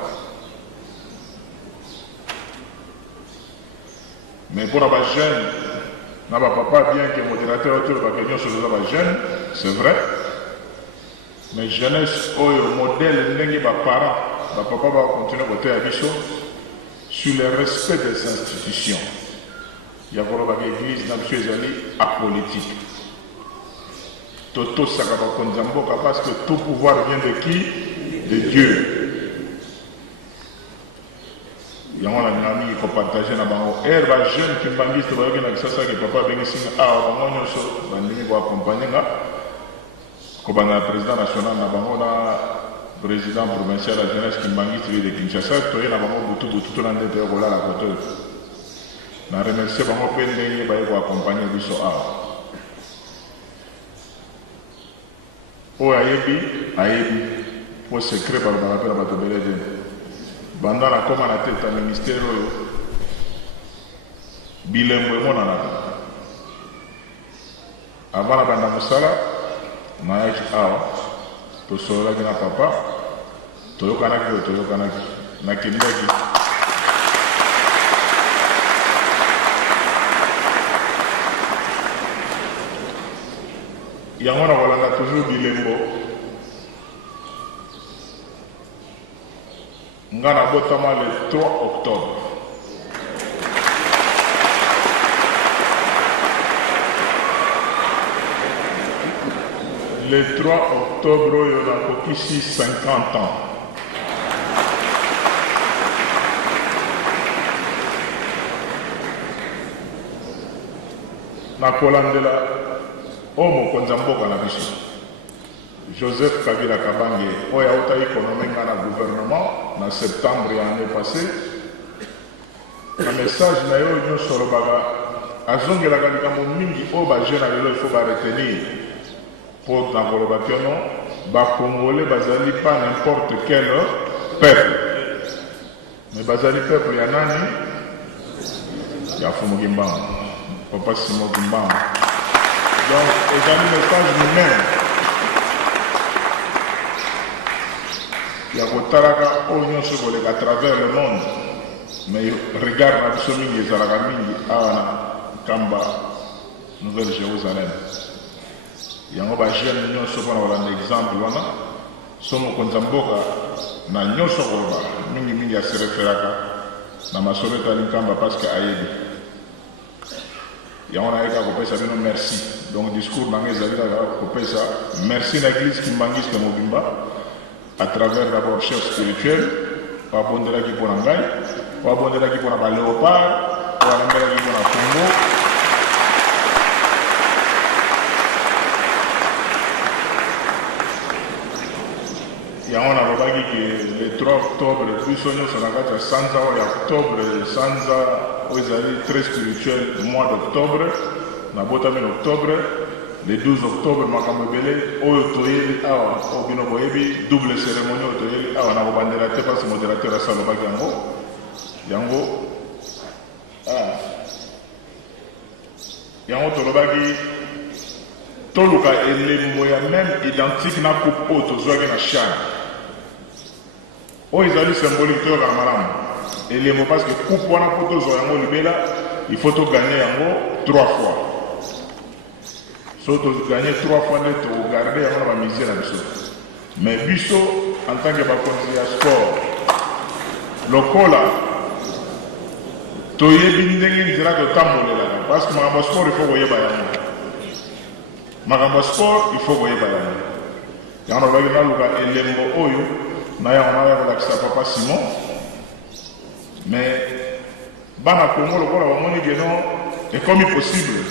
Mais pour la jeune, n'a pas papa bien que modérateur autour de la question sur les jeunes, c'est vrai. Mais jeunesse, au modèle, n'est pas parent, papa va continuer à voter à Bissot sur le respect des institutions. Il y a l'église dans M. Zali apolitique. Toto Sakaba Konzamboka parce que tout pouvoir vient de qui? De Dieu. Il y a un ami qui faut partager dans le air, les jeunes qui m'anguissent, que papa vient ici, on va accompagner. Comme le président national, le président provincial de la jeunesse qui m'anguisse de Kinshasa, il y a un tout le monde qui est là à côté. Je remercie les gens qui ont accompagné Bisso A. Ayebi, pour secret par le rappel à Batobele. Pendant la commande à tête à ministère, Bilembo et mon avant la bande à Moussala, Naïch Awa, Tosola Gina Papa, Toyokanaki, Nakimaki. Il y a toujours Bilembo. Nous avons le 3 octobre. Le 3 octobre, il y a ici 50 ans. Na Kolandela. Omo Konzamboka na biso. Joseph Kabila Kabange, oya ota économique na gouvernement en septembre l'année passée. Un message na yo nyo sorobaga azongela likambo mingi o ba jeune lelo il faut ba retenir pour dans kolobakiono ba congolais bazali pas n'importe quel peuple. Mais bazali peuple ya nani? Ya Fumu Gimbanga. Papa Simon Gimbanga. Donc, les amis, le message nous-mêmes. Il y a des oignons à travers le monde. Mais regarde la Bissomini et Zaragamini à Kamba, Nouvelle-Jérusalem. Il y a des jeunes qui sont un exemple. Somo Konzamboka, na nyonso koloba, mingi ya se referaka, na masoleta linkamba parce que ayebi. Il y a un merci. Donc, le discours merci à l'église qui m'anguisse de Mobimba, à travers d'abord chef spirituel, pour abonder la qui pour l'Angaï, pour abonder la qui pour la Léopard, pour abonder la qui pour la Congo. Il y a un avocat qui le 3 octobre, plus on est sur la carte Sanza, il y a octobre, Sanza, où ils allaient très spirituel, le mois d'octobre, na botamine octobre, le 12 octobre, Makamobele, Oyotoyeli, Awa, Obino Boyebi, double cérémonie Oyotoyeli, Awa, na Bobandelaté, parce que modérateur à Salobak Yango, Yango Tolobaki, toluka elembo ya même identique na coupe oyo tozwaki na chane oyo ezali symbolique toyoka na malamu elembo parce que coupe wana mpo tozwa yango libela il faut toganye yango 3 fois so toganye 3 fois nde togarde yango na bamisie na biso mais biso en tant que bakonzi ya sport lokola toyebi ndenge nzela totambolelaka parce que makambo ya sport il faut koyeba yango makambo ya sport il faut koyeba yango yango nalobaki naluka elembo oyo na yango naya kolakisa papa Simon mais bana Congo lokola bamoni keno ekomi possible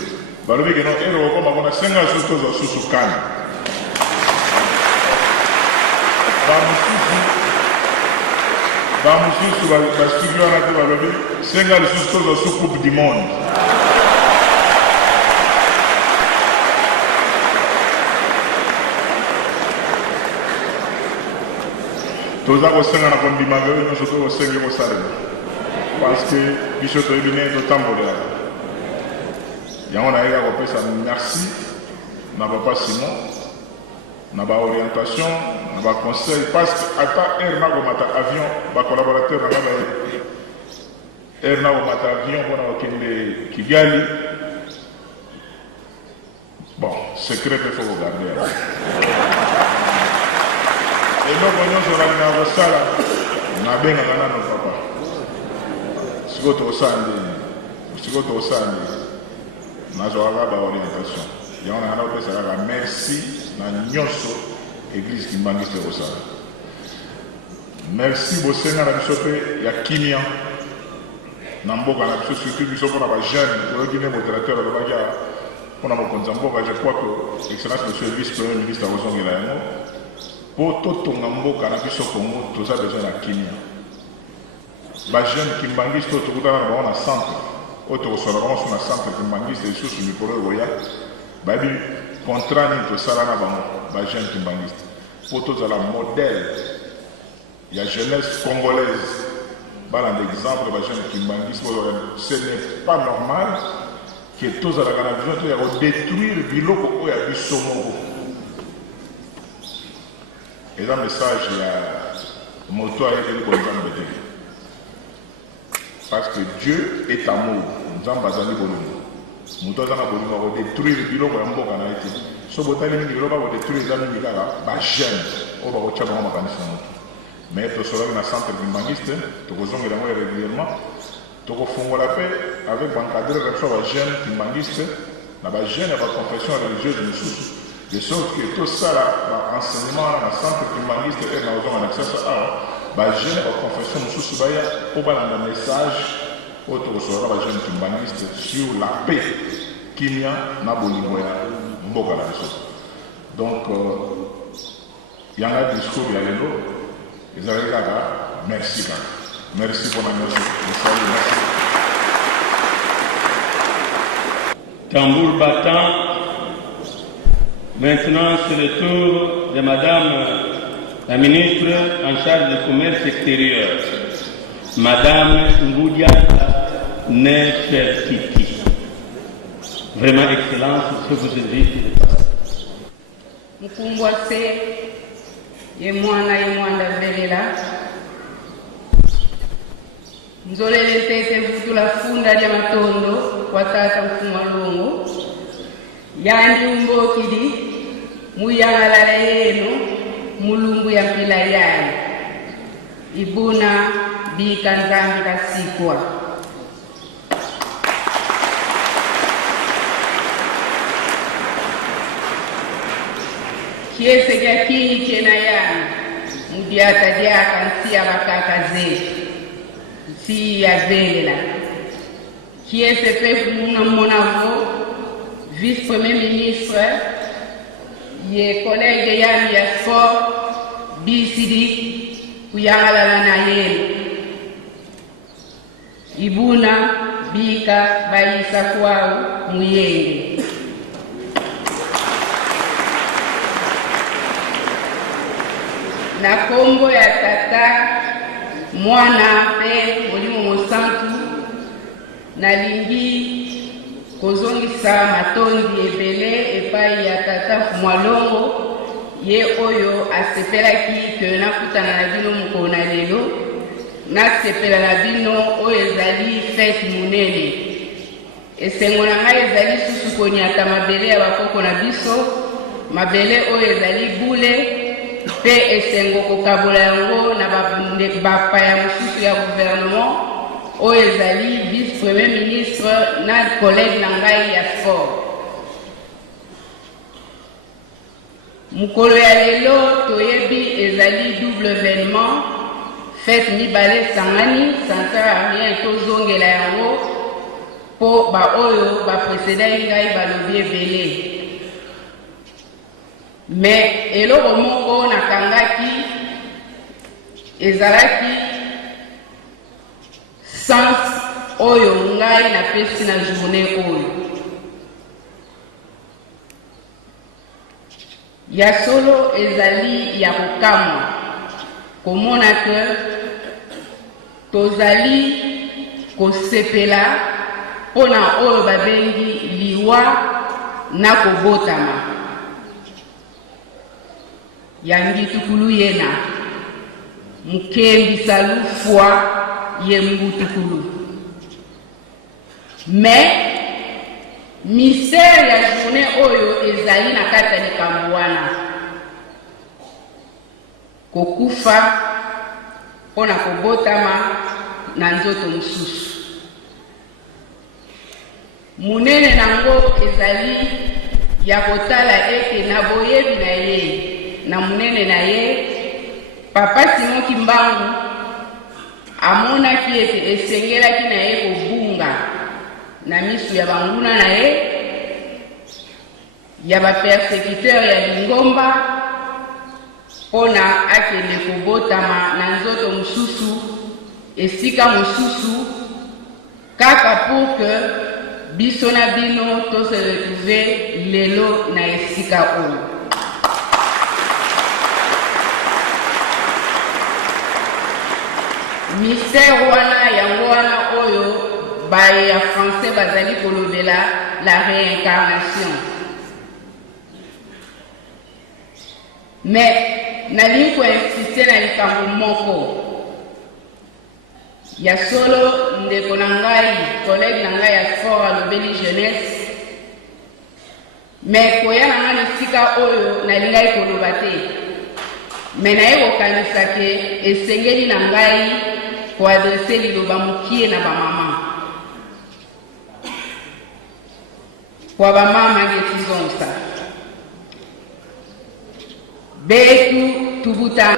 balobi keno ere okoma kona senga susu tozwa susu kana bamosusu bastudio wana te balobi senga lisusu tozwa su coupe du monde toza kosenga na kondimaka oyo nyonso tokosengi kosalela parce que biso toyebi ndenge totambolelaka yango nayeka kopesa merci na papa Simon na baorientation na baconseil parce que ata ere nakomata avion bacolaborateur na nga ere nakomata avion mpona kokende Kigali bon secret mpe fo kogarde yango eloko nyonso nalingaka kosala nabengaka nano papa sikoyo tokosala nde nazwaka baorientation yango nanga nakopesa kaka merci na nyonso église kimbangiste kosala merci bosenga na biso mpe ya kimia na mboka na biso surtout biso mpona bajeune toyoki nde modérateur alobaki mpona mokonzi ya mboka je crois que excellence monsieur vice premier ministre akozongela yango mpo totonga mboka na biso Congo toza besoin na kimia bajeune kimbangiste oyo tokutana na bango na centre oyo tokosola bango so na centre kimbangiste lisusu mikolo ekoya bayebi contrat nini tosala na bango bajeune kimbangiste mpo tozala modèle ya jeunesse congolaise balanda exemple bajeune kimbangiste ce n'est pas normal ke tozalaka na vision to ya kodétruire biloko oyo ya biso moko eza message ya moto ayekeli konzambe te parce que Dieu est amour nzambe azali bolingo moto aza na bolingo ya kodétruire biloko ya mboka na ye te so botali mingi biloko ya kodétruire eza mingi kaka bajeune oyo bakotya bango makanisi na moto mais tosolaki na centre kimbangiste tokozongela yango régulièrement tokofongola mpe avec bancadreur na biso ya bajeune kimbangiste na bajeune ya baconfession religieuse mosusu de sorte que tosala baenseignement na centre kimbangiste mpe na ozonga na kisasa awa bajeune ya baconfession mosusu baya mpo balanda message oyo tokosolaka bajeune kimbangiste sur la paix kimia na bolingo ya mboka na biso donc yanga discours ya lelo ezalaki kaka merci kaka merci mpona nyonso esali merci. Tambour battant, maintenant c'est le tour de Madame la ministre en charge du commerce extérieur, Madame Ngoudia Nefertiti. Vraiment excellence, je vous invite de passer. Mkumbwase yemwana velela nzolele tete vutula funda lya matondo kwa tata mfumwa longo yandi umbokili muyangalala yenu mulungu ya mpila yayo ibuna bika nzambi kasikwa kiese kya kinyi chena yani mudiata diaka nsiya bakaka zetu nsi ya zelela kiese pe muna monavo vice premier ministre ye collègue yami ya sport BCD kuyangalala na yenu ibuna bika bayisa kwao muyenge na kombo ya tata mwana pe molimo mosantu nalingi kozongisa matondi ebele epa epai ya tata Fumwalongo ye oyo asepelaki ke nakutana na bino mokolo na lelo nasepela na bino oyo ezali fete monene esengo na ngai ezali susu koniata mabele ya bakoko na biso mabele oyo ezali bule mpe esengo kokabola yango na bapaya mosusu ya gouvernement oyo ezali vice premier ministre na collègue na ngai ya sport. Mukolo ya lelo toyebi ezali double événement fête mibale sangani santara rien tozongela yango po ba oyo ba précédent ngai balobi ebele mais eloko moko nakangaki ezalaki sens oyo ngai napesi na journée oyo ya solo ezali ya kokamwa komona ke tozali kosepela mpona oyo babengi liwa na kobotama ya Ngitukulu yena mukembisa lufwa ye Ngutukulu mais mystère ya journée oyo ezali na kati ya likambo wana kokufa mpona kobotama na nzoto mosusu munene nango ezali ya kotala ete na boyebi na ye na munene na ye papa Simon Kimbangu amonaki ete esengelaki na ye kobunga na misu ya banguna na ye ya bapersecuteur ya Lingomba mpona akende kobotama na nzoto mosusu esika mosusu kaka pour que biso na bino tose retrouver lelo na esika oyo. Mystère wana yango wana oyo baye ya français bazali kolobela la réincarnation. Mais nalingi koinsiste na likambo moko ya solo ndeko na ngai collègue na ngai ya sport alobeli jeunesse mais koya na ngai esika oyo nalingai koloba te mais naye kokanisa ke esengeli na ngai koadrese liloba mokie na bamama kwa bamama getizonsa betu tubuta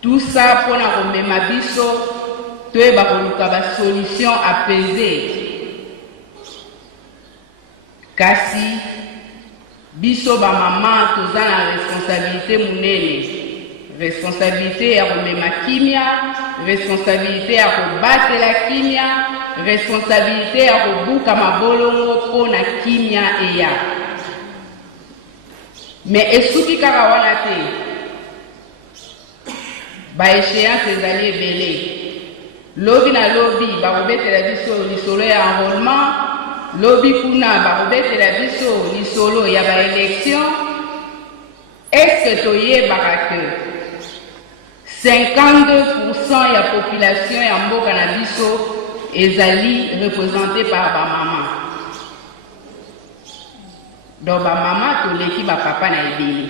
tout ça mpona komema biso toyeba koluka basolution apaisée kasi biso bamama toza na responsabilité munene responsabilité ya komema kimia responsabilité ya kobatela kimia responsabilité ya kobuka mabolongo mpona kimia eya mais esuki kaka wana te baéchéance ezali ebele lobi na lobi bakobetela biso lisolo ya enrôlement lobi kuna bakobetela biso lisolo ya baélection est-ce toyebaka ke 52% ya population ya mboka na biso ezali représenté par bamama donc bamama toleki bapapa na ebele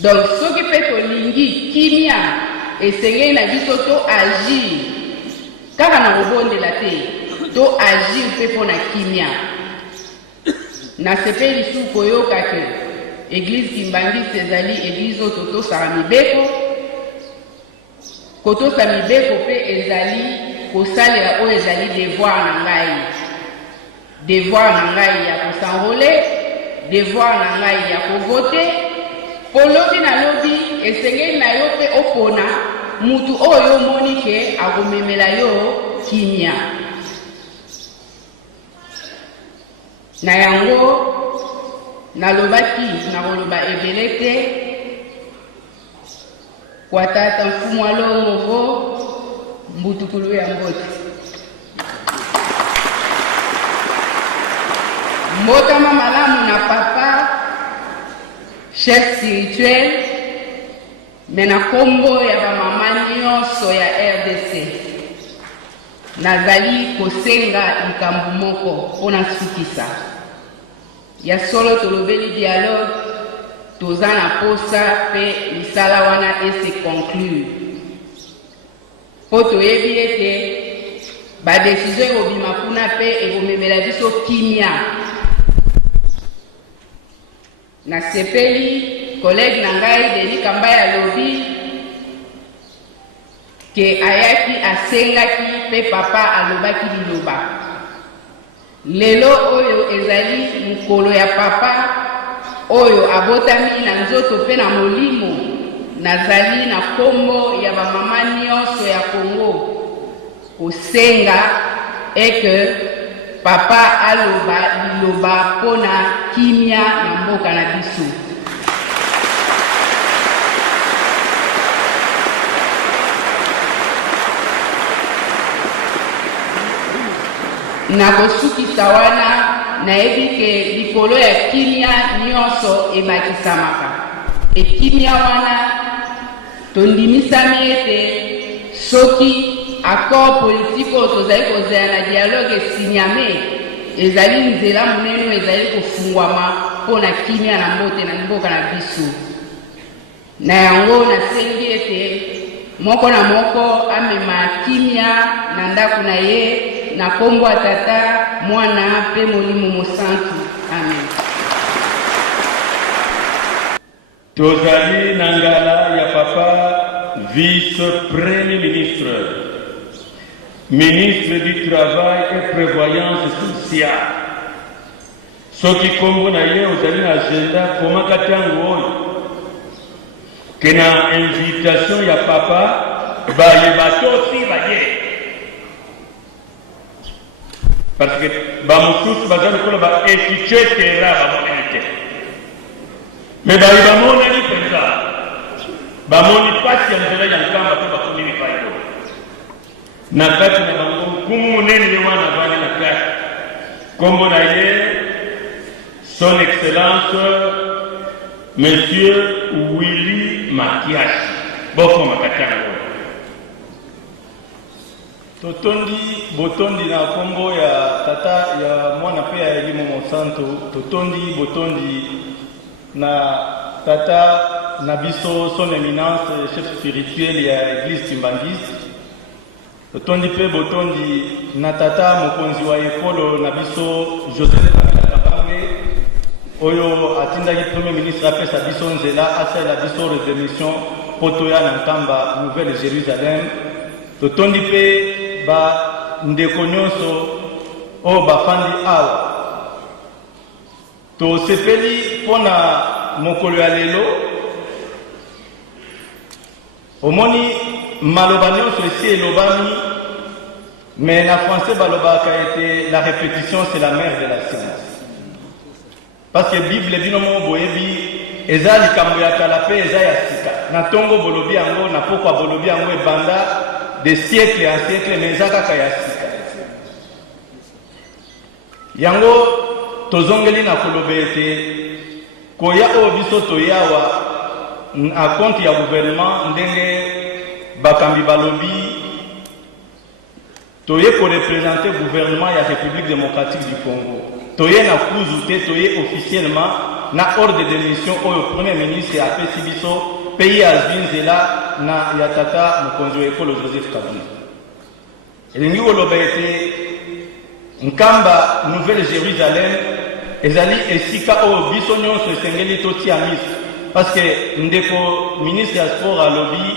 donc soki mpe tolingi kimia esengeli na biso to agir kaka na kobondela te to agir mpe mpona kimia nasepeli su koyoka ke église kimbangisi ezali église oyo totosaka mibeko kotosa mibeko mpe ezali kosalela oyo ezali devoir na ngai devoir na ngai ya kosanrole devoir na ngai ya kovote polobi na lobi esengeli na yo mpe opona mutu oyo omoni ke akomemela yo kimia na yango nalobaki nakoloba ebele te kwa tata Mfumwalongo Mbutukulu ya Mbote mbotama malamu na papa chef spirituel me na kombo ya bamama nyonso ya RDC nazali kosenga likambo moko mpona sukisa ya solo tolobeli dialogue toza na posa mpe misala wana ese conclure mpo toyebi ete badesizio ekobima kuna mpe ekomemela biso kimia. Nasepeli collègue na ngai Denis Kambaya alobi ke ayaki asengaki mpe papa alobaki liloba lelo oyo ezali mokolo ya papa oyo abotami na nzoto mpe na molimo nazali na kombo ya bamama nyonso ya Congo kosenga eke papa aloba liloba mpona kimia na mboka na biso. Na kosukisa wana nayebi ke likolo ya kimia nyonso ebakisamaka. Ekimia wana tondimisami ete soki accord politique oyo tozali kozala na dialogue esinyame ezali nzela monene ezali kofungwama mpona kimia na mbote na mboka na biso. Na yango nasengi ete moko na moko amema kimia na ndako na ye na kombo ya tata mwana mpe molimo mosantu. Amen. Tozali na ngala ya papa vice-premier ministre, ministre du Travail et Prévoyance sociale. Soki kombo na ye ozali na agenda komaka ntango oyo ke na invitation ya papa bayeba tosi baye. Parce que bamosusu baza lokola baeffice terra bamonani te me bayi bamonani mpenza bamoni pasi ya nzela ya nkamba mpe bakomi mipai oyo na kati na bango nkumu monene ye wana avandi na kati kombo na ye son excellence monsieur Willy Makiashi bokoma kati yango totondi botondi na kombo ya tata ya mwana pe ya elimo mosanto totondi botondi na tata na biso son éminence chef spirituel ya église Timbangisi totondi pe botondi na tata mokonzi wa ekolo na biso Joseph Kabange oyo atindaki premier ministre apesa biso nzela asalela biso rédemption poto ya na nkamba Nouvelle Jérusalem totondi pe ba ndeko nyonso o bafandi awa tosepeli mpona mokolo ya lelo omoni maloba nyonso esi elobami mais na français balobaka ete la répétition c'est la mère de la science parce que bible bino mo boyebi eza likambo ya kala mpe eza ya sika na ntongo bolobi yango na pokwa bolobi yango ebanda de siècle en siècle mais eza kaka ya sika yango tozongeli na koloba ete koya oyo biso toyawa na compte ya gouvernement ndenge bakambi balobi toye korepresente gouvernement ya République démocratique du Congo toye na kuzu te toye officiellement na ordre de mission oyo premier ministre apesi biso pays azwi nzela na ya tata mokonzi wa ekolo Joseph Kabila elingi koloba ete nkamba Nouvelle Jérusalem ezali esika oyo biso nyonso esengeli totia miso parce que ndeko ministre ya sport alobi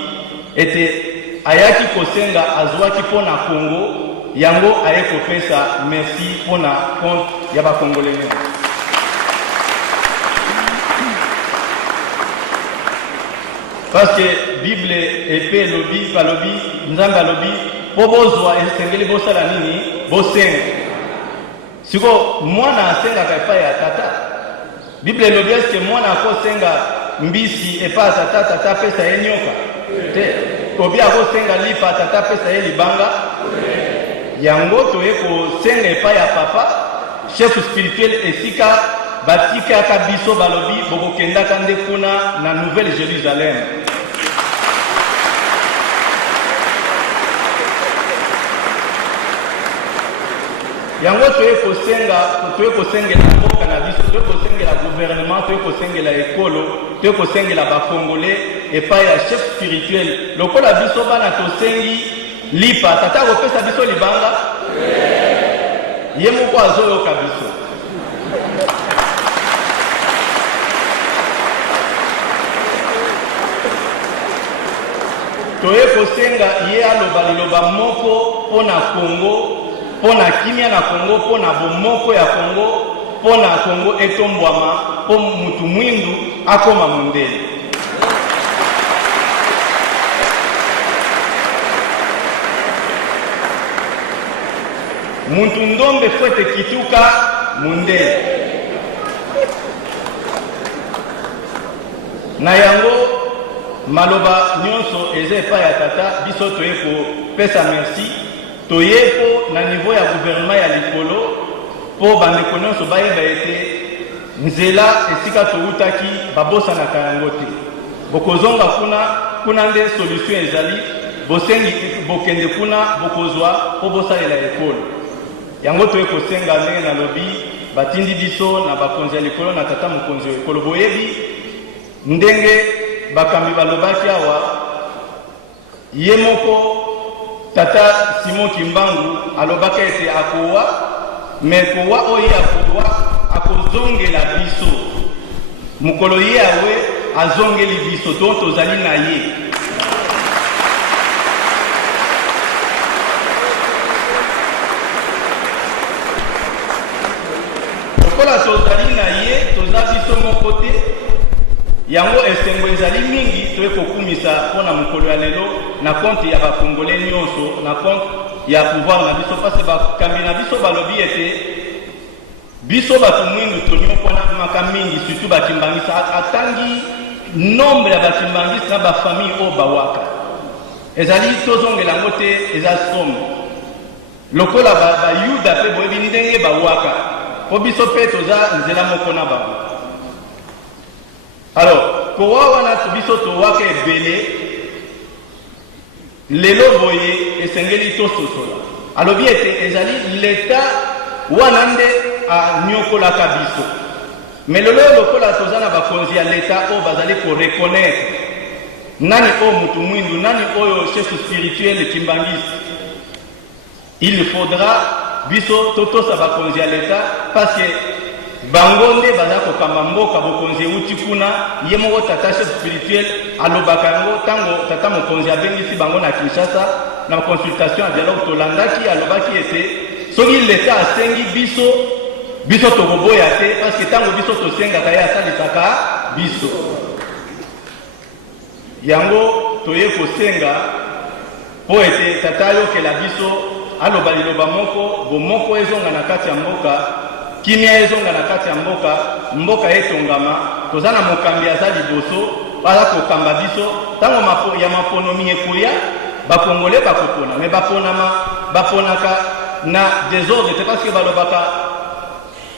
ete ayaki kosenga azwaki mpona Congo yango aye kopesa merci mpona compte ya bakongole nyonso. Parce que Bible epe lobi balobi nzambe alobi po bozwa esengeli bosala nini bosenga siko mwana asengaka epai ya tata Bible elobi eske mwana akosenga mbisi epai ya tata tata apesa ye nyoka te obi akosenga lipa tata apesa ye libanga yango toye kosenga epai ya papa chef spirituel esika batikaka biso balobi bokokendaka nde kuna na Nouvelle Jérusalem. Yango toye kosengela mboka na biso, toye kosengela gouvernement, toye kosengela ekolo, toye kosengela bakongolais epai ya chef spirituel. Lokola biso bana tosengi lipa, tata kopesa biso libanga? Ye moko azoyoka biso. Toye kosenga ye aloba liloba moko pona Congo, pona kimia na Congo, pona bomoko ya Congo, pona Congo etombwama, po mutu mwindu akoma mondele. Muntu ndombe fwete kituka mondele. Na yango maloba nyonso eze epai ya tata biso toye kopesa merci. Toyepo na niveau ya gouvernement ya likolo po bandeko nyonso bayeba ete nzela esika toutaki babosanaka yango te. Bokozonga kuna nde solution ezali, bosengi bokende kuna bokozwa po bosalela ekolo. Yango toye kosenga ndenge nalobi batindi biso na bakonzi ya likolo na tata mokonzi ya ekolo. Boyebi ndenge bakambi balobaki awa ye moko tata Simon Kimbangu alobaka ete akowa, me kowa oye akowa akozongela biso. Mukolo ye awe azongeli biso to tozali na ye. Lokola tozali na ye toza biso moko te. Yango esengo ezali mingi toye kokumisa pona mukolo ya lelo na compte ya bakongolais nyonso, na compte ya pouvoir na biso, parce bakambi na biso balobi ete biso batu mwindu tonyokwana maka mingi, surtout bakimbangisa atangi nombre ya bakimbangisa na bafamille o bawaka ezali tozongela yango te, eza somo lokola bayuda pe boyebi ndenge bawaka po biso pe toza nzela moko na bango. Alors, kowa wana biso towaka ebele lelo boye esengeli tososola. Alobi ete ezali leta wana nde anyokolaka biso. Mais lelo lokola toza na bakonzi ya leta o bazali ko reconnaître nani o mutu mwindu, nani oyo chef spirituel kimbangisi. Il faudra biso totosa bakonzi ya leta parce que bangonde baza kokamba mboka bokonzi euti kuna ye moko tata chef spirituel alobaka yango tango tata mokonzi abengisi bango na Kinshasa na consultation ya dialogue tolandaki, alobaki ete soki leta asengi biso tokoboya te parce que tango biso tosengaka ye asalisaka biso. Yango toye kosenga po ete tata ayokela biso aloba liloba moko bomoko ezonga na kati ya mboka, kimia ezonga na kati ya mboka etongama, toza na mokambi aza liboso baza kokamba biso tango ya maponomi ekoya bakongole bakopona, me baponaka na désordre te parce que balobaka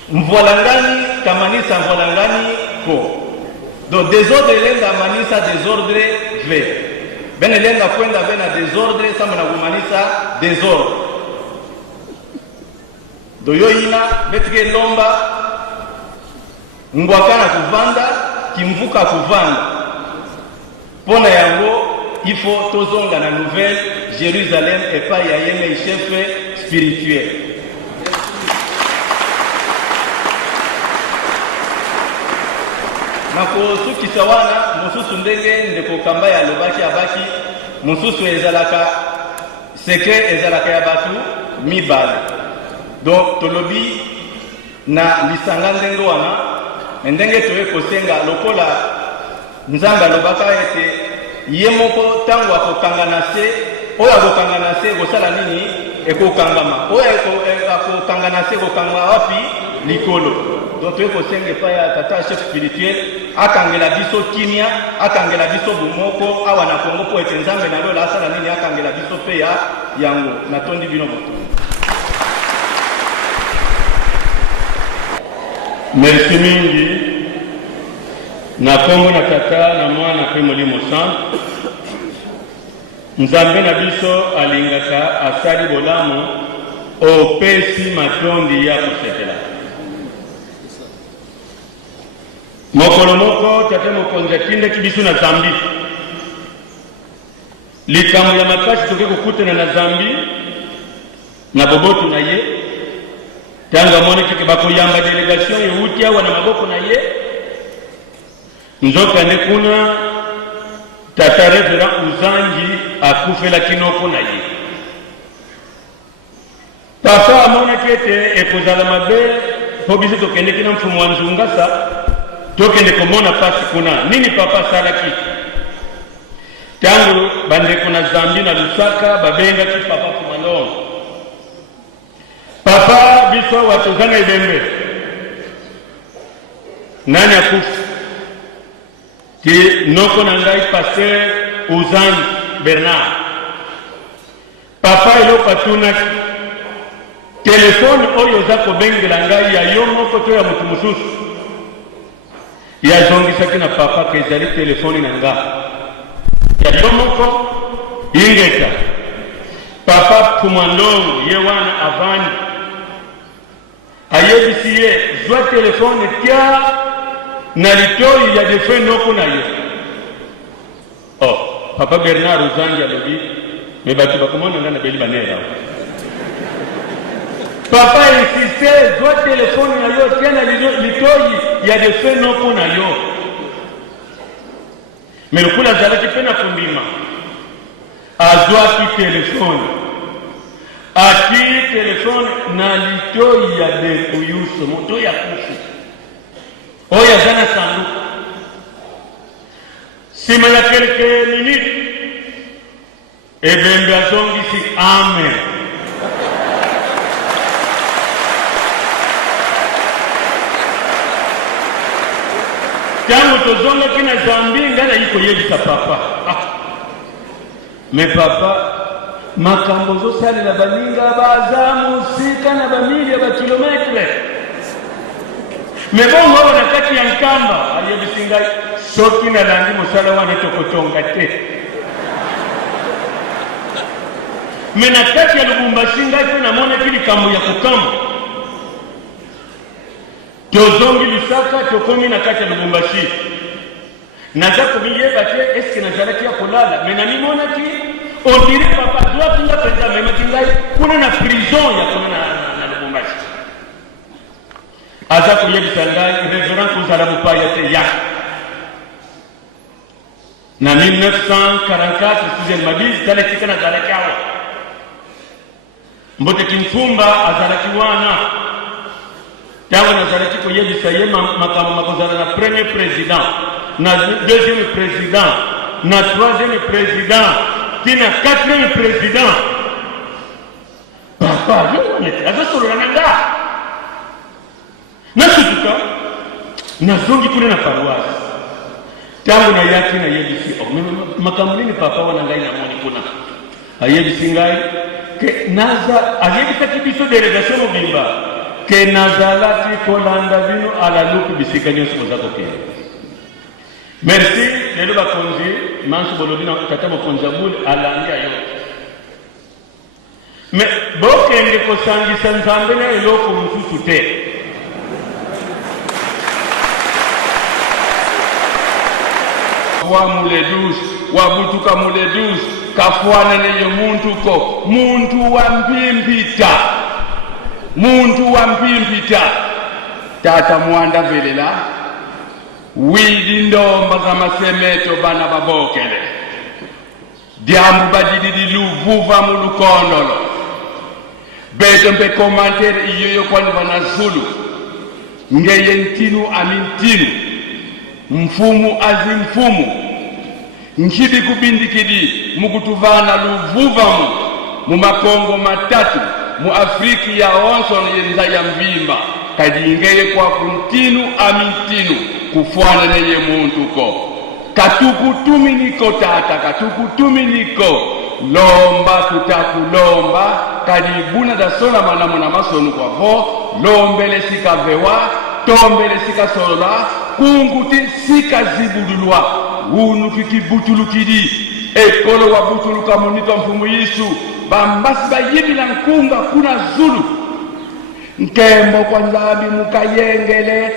mvolangani kamanisa mvolangani ko. Donc désordre lenga manisa désordre ve. Bene lenga kwenda bena désordre sama na kumanisa désordre. Do yoina betike lomba ngwakana kuvanda kimvuka kuvanda. Pona yango il faut tozonga na Nouvelle Jérusalem et pas ya yeme chef spirituel. Nako sukisa wana mususu ndenge ndeko kamba ya lobaki abaki mususu ezalaka secret ezalaka ya batu mibale. Donc tolobi na lisanga ndenge wana ndenge toye kosenga lokola nzamba alobaka ete ye moko tango akokanga na se oyo akokanga na se kosala nini ekokangama, oyo akokanga na se kokanga wapi likolo. Donc toye kosenga epai ya tata chef spirituel akangela biso kimia, akangela biso bomoko awa na Kongo po ete nzambe na lola asala nini akangela biso pe ya yango natondi bino botondi. Merci mingi na Kongo na tata na mwana pe molimo san Nzambe na biso alingaka asali bolamu opesi matondi ya kosekela mokolo moko tate mokonzi atindaki biso na Zambi likambo ya makasi toke kokutana na Zambi na boboto na ye tanga monaki ke bakoyamba delegation euti awa na maboko na ye nzoka nde kuna tata Reverend Uzangi akufela kinoko na ye papa amonaki ete ekozala mabe po biso tokendeki na mfumu wa nzungasa tokende komona pasi kuna nini papa asalaki tangu bandeko na Zambi na Lusaka babengaki papa Fumalongo papa biso watozanga ibembe nani akufa ti noko na ngai Pasteur Uzangi Bernard papa eloko atunaki telefone oyo oza kobengela ngai ya yo moko to ya motu mosusu yazongisaki na papa ke ezali telefone na nga ya yo moko ingeka papa Fumalongo ye wana avani ayebisi ye zwa telefone tia na litoi ya defe noko na ye papa Bernard Uzangi alobi me bato bakomona nga na beli banera papa insiste zwa telefone na yo tia na litoi ya defe noko na yo me lokula azalaki mpe na kondima azwaki telefone ati telefone na litoi ya Dekuyuso moto ya kufu oyo aza na sanduku nsima ya kelke minute ebembe azongisi amen ntango tozongaki na Zambi ngai nayi koyebisa papa me papa makambo ozosalela baninga baza mosika na bamili ya bakilometre me bongo awa na kati ya nkamba ayebisi ngai soki nalandi mosala wana tokotonga te me na kati ya Lubumbashi ngai mpe namonaki likambo ya kokamba tozongi Lusaka tokomi na kati ya Lubumbashi naza komiyeba te eske nazalaki ya kolala me namimonaki ondire papa doit pinga penza memaki ngai kuna na prison ya kuna na Lubumbashi aza koyebisa ngai Reverend kozala mopaya te ya na 1944 sixième mabisi taletika nazalaki awa Mbote Kimfumba azalaki wana ntango nazalaki koyebisa ye makambo makozala na premier président na deuxième président na troisième président tina quatrième président papa yonete azosolola na nga nasutuka nazongi kuna na paroisse ntango nayaki nayebisi makambo nini papa wana ngai namoni kuna ayebisi ngai ke naza ayebisaki biso délégation mobimba ke nazalaki kolanda bino ala luku bisika nyonso boza kokende merci lelo bakonzi manso bolobi na tata mokonzi ya bule alandi ayo me bokende kosangisa Nzambe na eloko mosusu te wa mule 12 wabutuka mule 12 kafwana neye muntu wa mpimpita tata mwanda velela widi ndomba za masemeto bana babokele diambu badididi luvuva mulukondolo beto mpe komantere iyoyo kwani bana Zulu ngeye ntinu amintinu mfumu azimfumu nchibi kubindikidi mukutuvana luvuvamu mu makongo matatu mu Afriki ya onsono yenza ya mvimba kadingeye kwa kuntinu amintinu kufwana neye muntu ko katukutumi niko tata katukutumi niko lomba tutakulomba kadibuna da sona manamu na masonu kwa vo lombele sikavewa tombele sika solola kunguti sika zibudulwa unu kikibutulukidi ekolo wa butuluka monito mfumu Yesu bambasi bayibila nkunga kuna zulu nkembo kwa nzabi mukayengele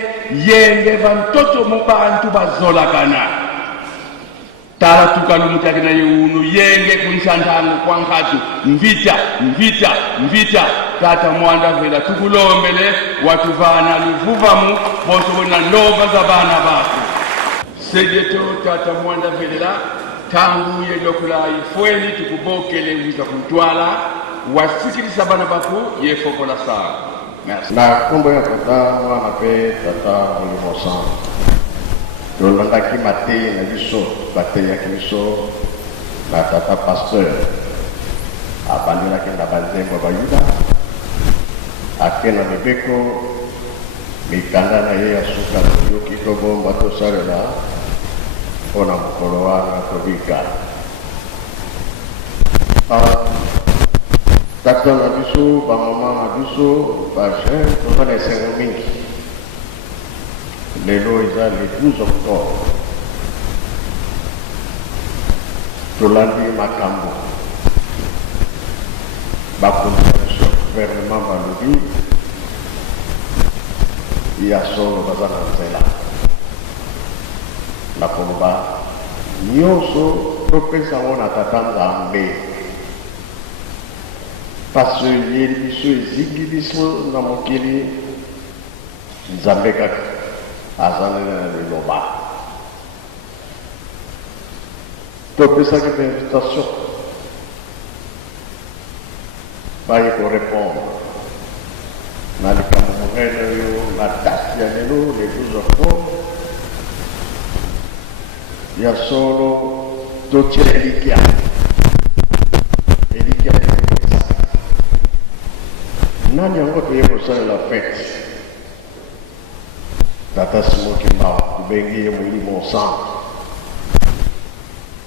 yenge bantoto mubantu bazolakana tala tukalumutakina yeunu yenge kunshantangu kwa nkatu mvita tata mwanda vela tukulombele watu vana luvuvamu bosobona nova za bana bako sejeto tata mwanda vela tangu yelokula ifweni tukubokele wiza kutwala wasikilisa bana bako yefokola saa. Merci. Na kombo ya tata mwana pe tata olimosan tolandaki mate na biso bateyaki biso na tata pasteur abandelaki na banzembo bayuda ake na mibeko mikanda na ye ya suka toyoki tobomba tosalela mpona mokolo wana tobika tata na biso bamama na biso bajeune toza na esengo mingi lelo eza le 12 octobre tolandi makambo bakonzi na biso gouvernement balobi ya solo baza na nzela na koloba nyonso topesa yango na tata nzambe parce yeli biso ezigi biso na mokili nzambe kaka azaleli na liloba topesaki bainvitation baye korépondre na likambo monene oyo na date ya lelo le 12 octobre ya solo totia elikia nani yango toye kosalela fete tata simoki mbao kubengi ye mwili monsanto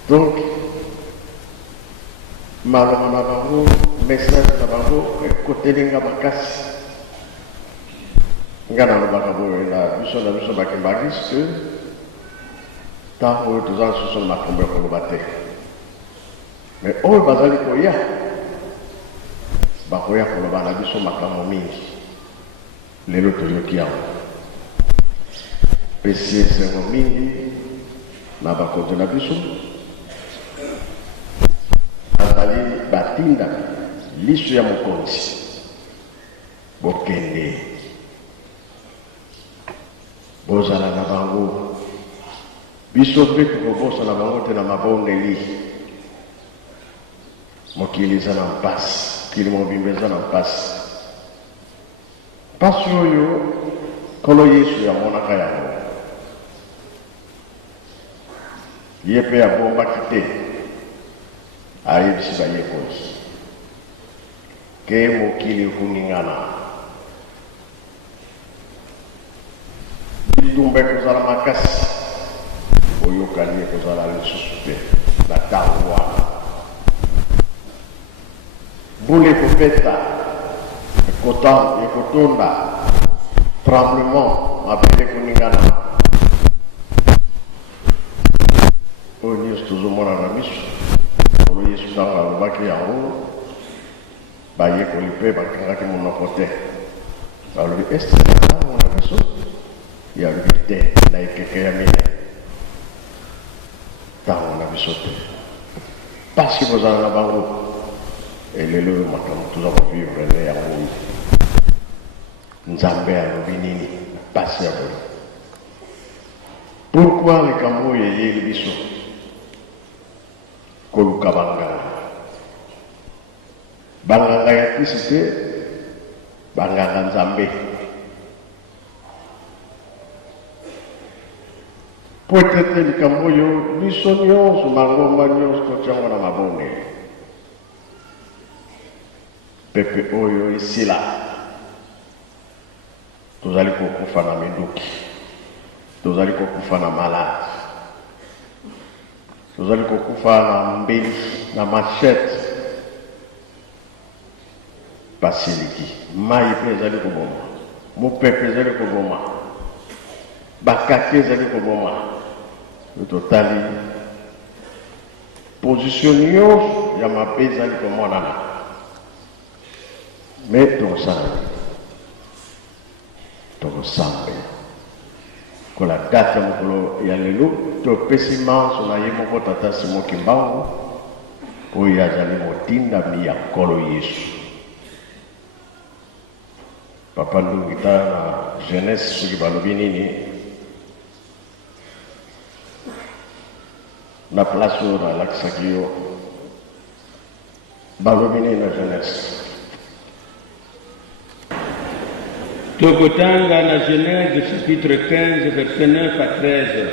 donc maloba na bango message na bango ekotelinga makasi nga nalobaka boye na biso bakembaki ke ntango oyo toza lisusu na makambo ya koloba te mais oyo bazali koya bakoya koloba na biso makambo mingi lelo toyoki yango pesi esengo mingi na bakonzi na biso azali batinda liso ya mokonzi bokende bozala na bango biso mpe tokobosa na bango te na mabondeli mokili eza na mpasi mokili mobimba eza na mpasi mpasi oyo nkolo yesu yamonaka yango ye mpe abombaki te ayebisi bayekozi ke mokili ekuningana bitumba ekozala makasi oyokani ekozala lisusu te na ntango wana bule ekopeta ekotonda tremblement mabele ekuningana oyo nyonso tozomona na miso olo yesu ntango alobaki yango bayekoli mpe bakangaki monoko te balobi ese ntango na biso yalobi te na ekeke ya mine ntango na biso te pasi kozala na bango elelo oyo makambo toza kovivre nde yango oyo nzambe alobi nini pasi ya boye pourkui likambo oyo eyeli biso koluka banganga ya krisi te banganga nzambe po ete likambo oyo biso nyonso mangomba nyonso totiango na mabonge pepe oyo esila tozali kokufa na minduki tozali kokufa na malade tozali kokufa na mbeli na machete basiliki mai mpe ezali koboma mopepe ezali koboma bakake ezali koboma totali position nyonso ya mabe ezali komonana me tokosamba kola date ya mokolo ya lelo topesi manso na ye moko tata Simon Kimbangu oyo azali motindami ya nkolo Yesu. Papa Ndungi tala na jeunesse soki balobi nini na place oyo nalakisaki yo balobi nini na jeunesse. Tokotanga na Genèse chapitre 15 verset 9 à 13.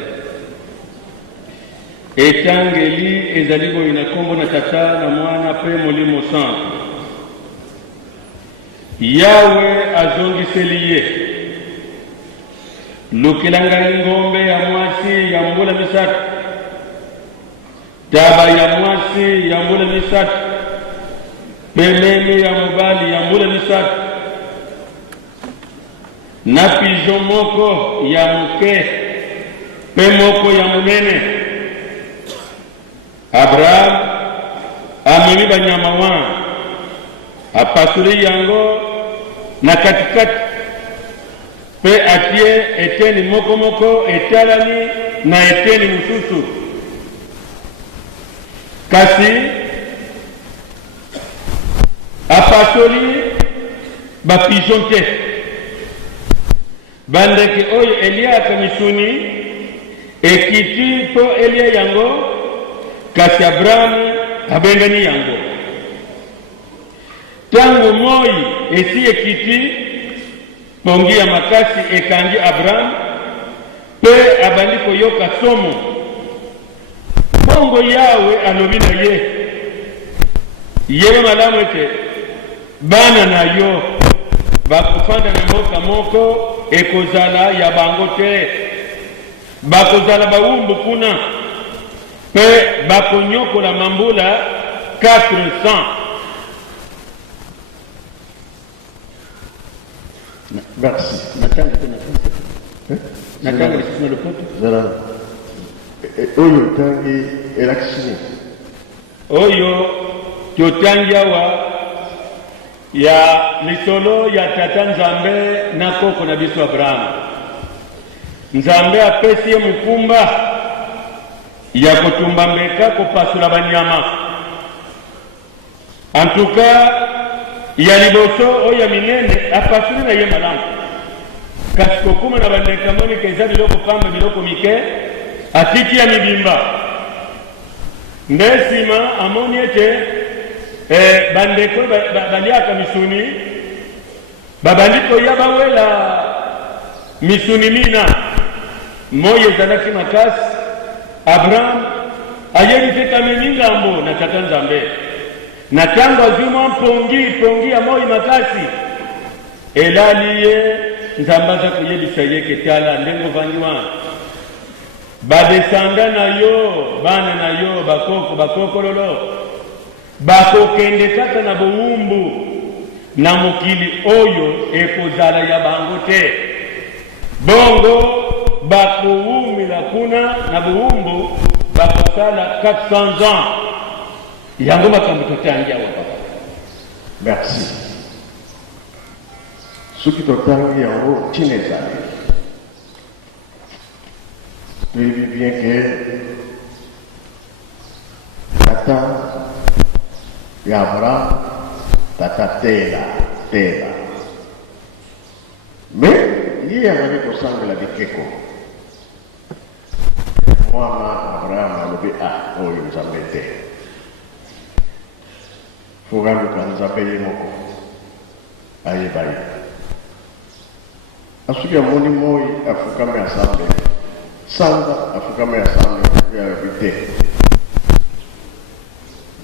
Etangeli ezali boye na kombo na tata na mwana pe molimo santo. Yawe azongiseli ye lukelanga ngombe ya mwasi ya mbula misatu, taba ya mwasi ya mbula misatu, pelele ya mobali ya mbula misatu, na pigeon moko ya moke pe moko ya munene. Abraham amemi banyama wana apasuli yango na katikati pe atie eteni moko moko etalani na eteni mususu. Kasi apasoli bapigeon te, bandeke oyo eliaka misuni ekiti po elia yango, kasi Abraham abengani yango. Tangu moi esi ekiti pongi ya makasi ekangi Abraham pe abandi koyoka somo. Bongo Yawe alobi na ye yewe malamu ete bana na yo bakufanda na mboka moko ekozala ya bango te, bakozala bawumbu kuna pe bakonyokola mambula 400. Merci. Natanga sisi le pote. Zara. Oyo tangi elakisini. Oyo totangi awa ya lisolo ya tata Nzambe na koko na biso Abraham. Nzambe apesi mukumba ya kotumba mbeka kopasula banyama. En tout cas, ya liboso oya minene apasuli na ye malamu. Kasi kokuma na bandeka moni keza biloko pamba biloko mike atiki ya mibimba. Ndesima amoni ete bandeko baliaka misuni babandiko ya bawela misuni mina moye zalaki makasi. Abraham ayelifika memingambo na tata Nzambe na tango azuma pongi ya moi makasi elali ye Nzambe aza koyebisa ye ketala ndengo vangiwa badesanda na yo bana na yo bakoko lolo bakokende kaka na bowumbu na mokili oyo ekozala ya bango te. Bongo bakowumila kuna na buumbu bakosala 400 ans yango makambo totangi awa papa. Merci. Soki totangi yango ntina ezali toyebi bien ke tata ya Abraham tata tela mais ye azali kosambela bikeko. Mwana Abraham alobi oyo Nzambe te, fogaluka Nzambe ye moko ayeba ye. Asuki amoni moi afukame asambe sanza afukame asambe yalobi te.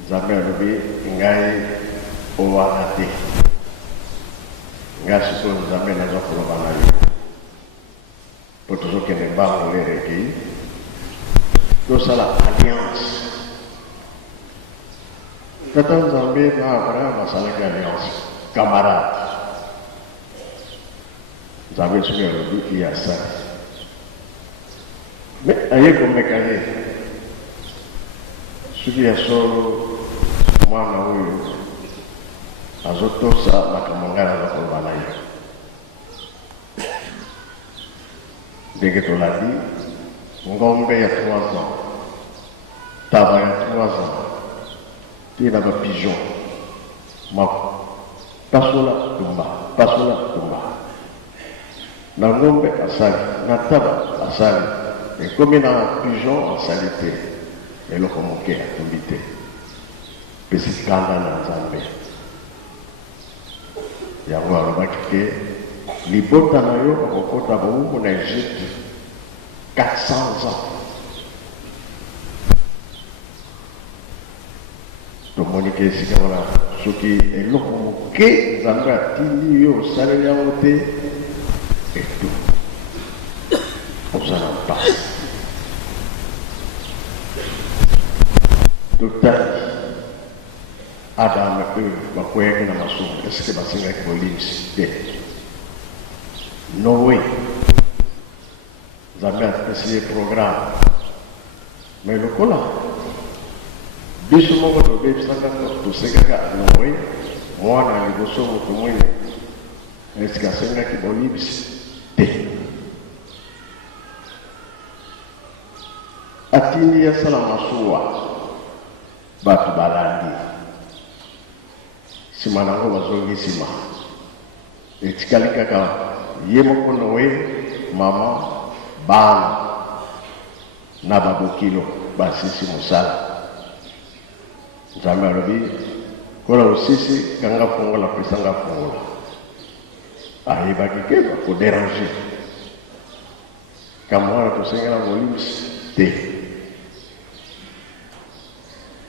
Nzambe alobi ngai owana te, ngai sikoyo Nzambe naza koloba na yo po tozokende mbango lereki tosala alliance. Tata Nzambe na Abraham asalaki alliance camarade. Nzambe soki alobi asali Mais aye komekane soki ya solo mwana oyo azotosa makambo ngai naza koloba na ye ndenge tolandi ngombe ya 3 ans taba ya 3 ans te na bapigeon mako pasola tumba na ngombe asali na taba asali ekomi na pigeon asali te eloko moke atumbi te pesi kanda na nzambe yango alobaki ke libota na yo okokota bowumbu na Egypte 400 ans tomoni ke esika wana soki eloko moke nzambe atindi yo osaleli yango te etu ozala mpasi totali Adam oyo bakweyaki na masumu esike basengaki bolimisi te Noé nzambe apesi ye programme mais lokola biso moko tobebisaka tosengaka Noé mwana liboso moto mwini esike asengaki bolimisi te atindi yasala masuwa bato balandi nsima nango bazongi nsima etikali kaka ye moko Noé mama bana na babokilo basisi mosala nzambe alobi kola osisi kanga fongola pesanga fongola ayebaki ke bakoderange kamwana tosengela bolimisi te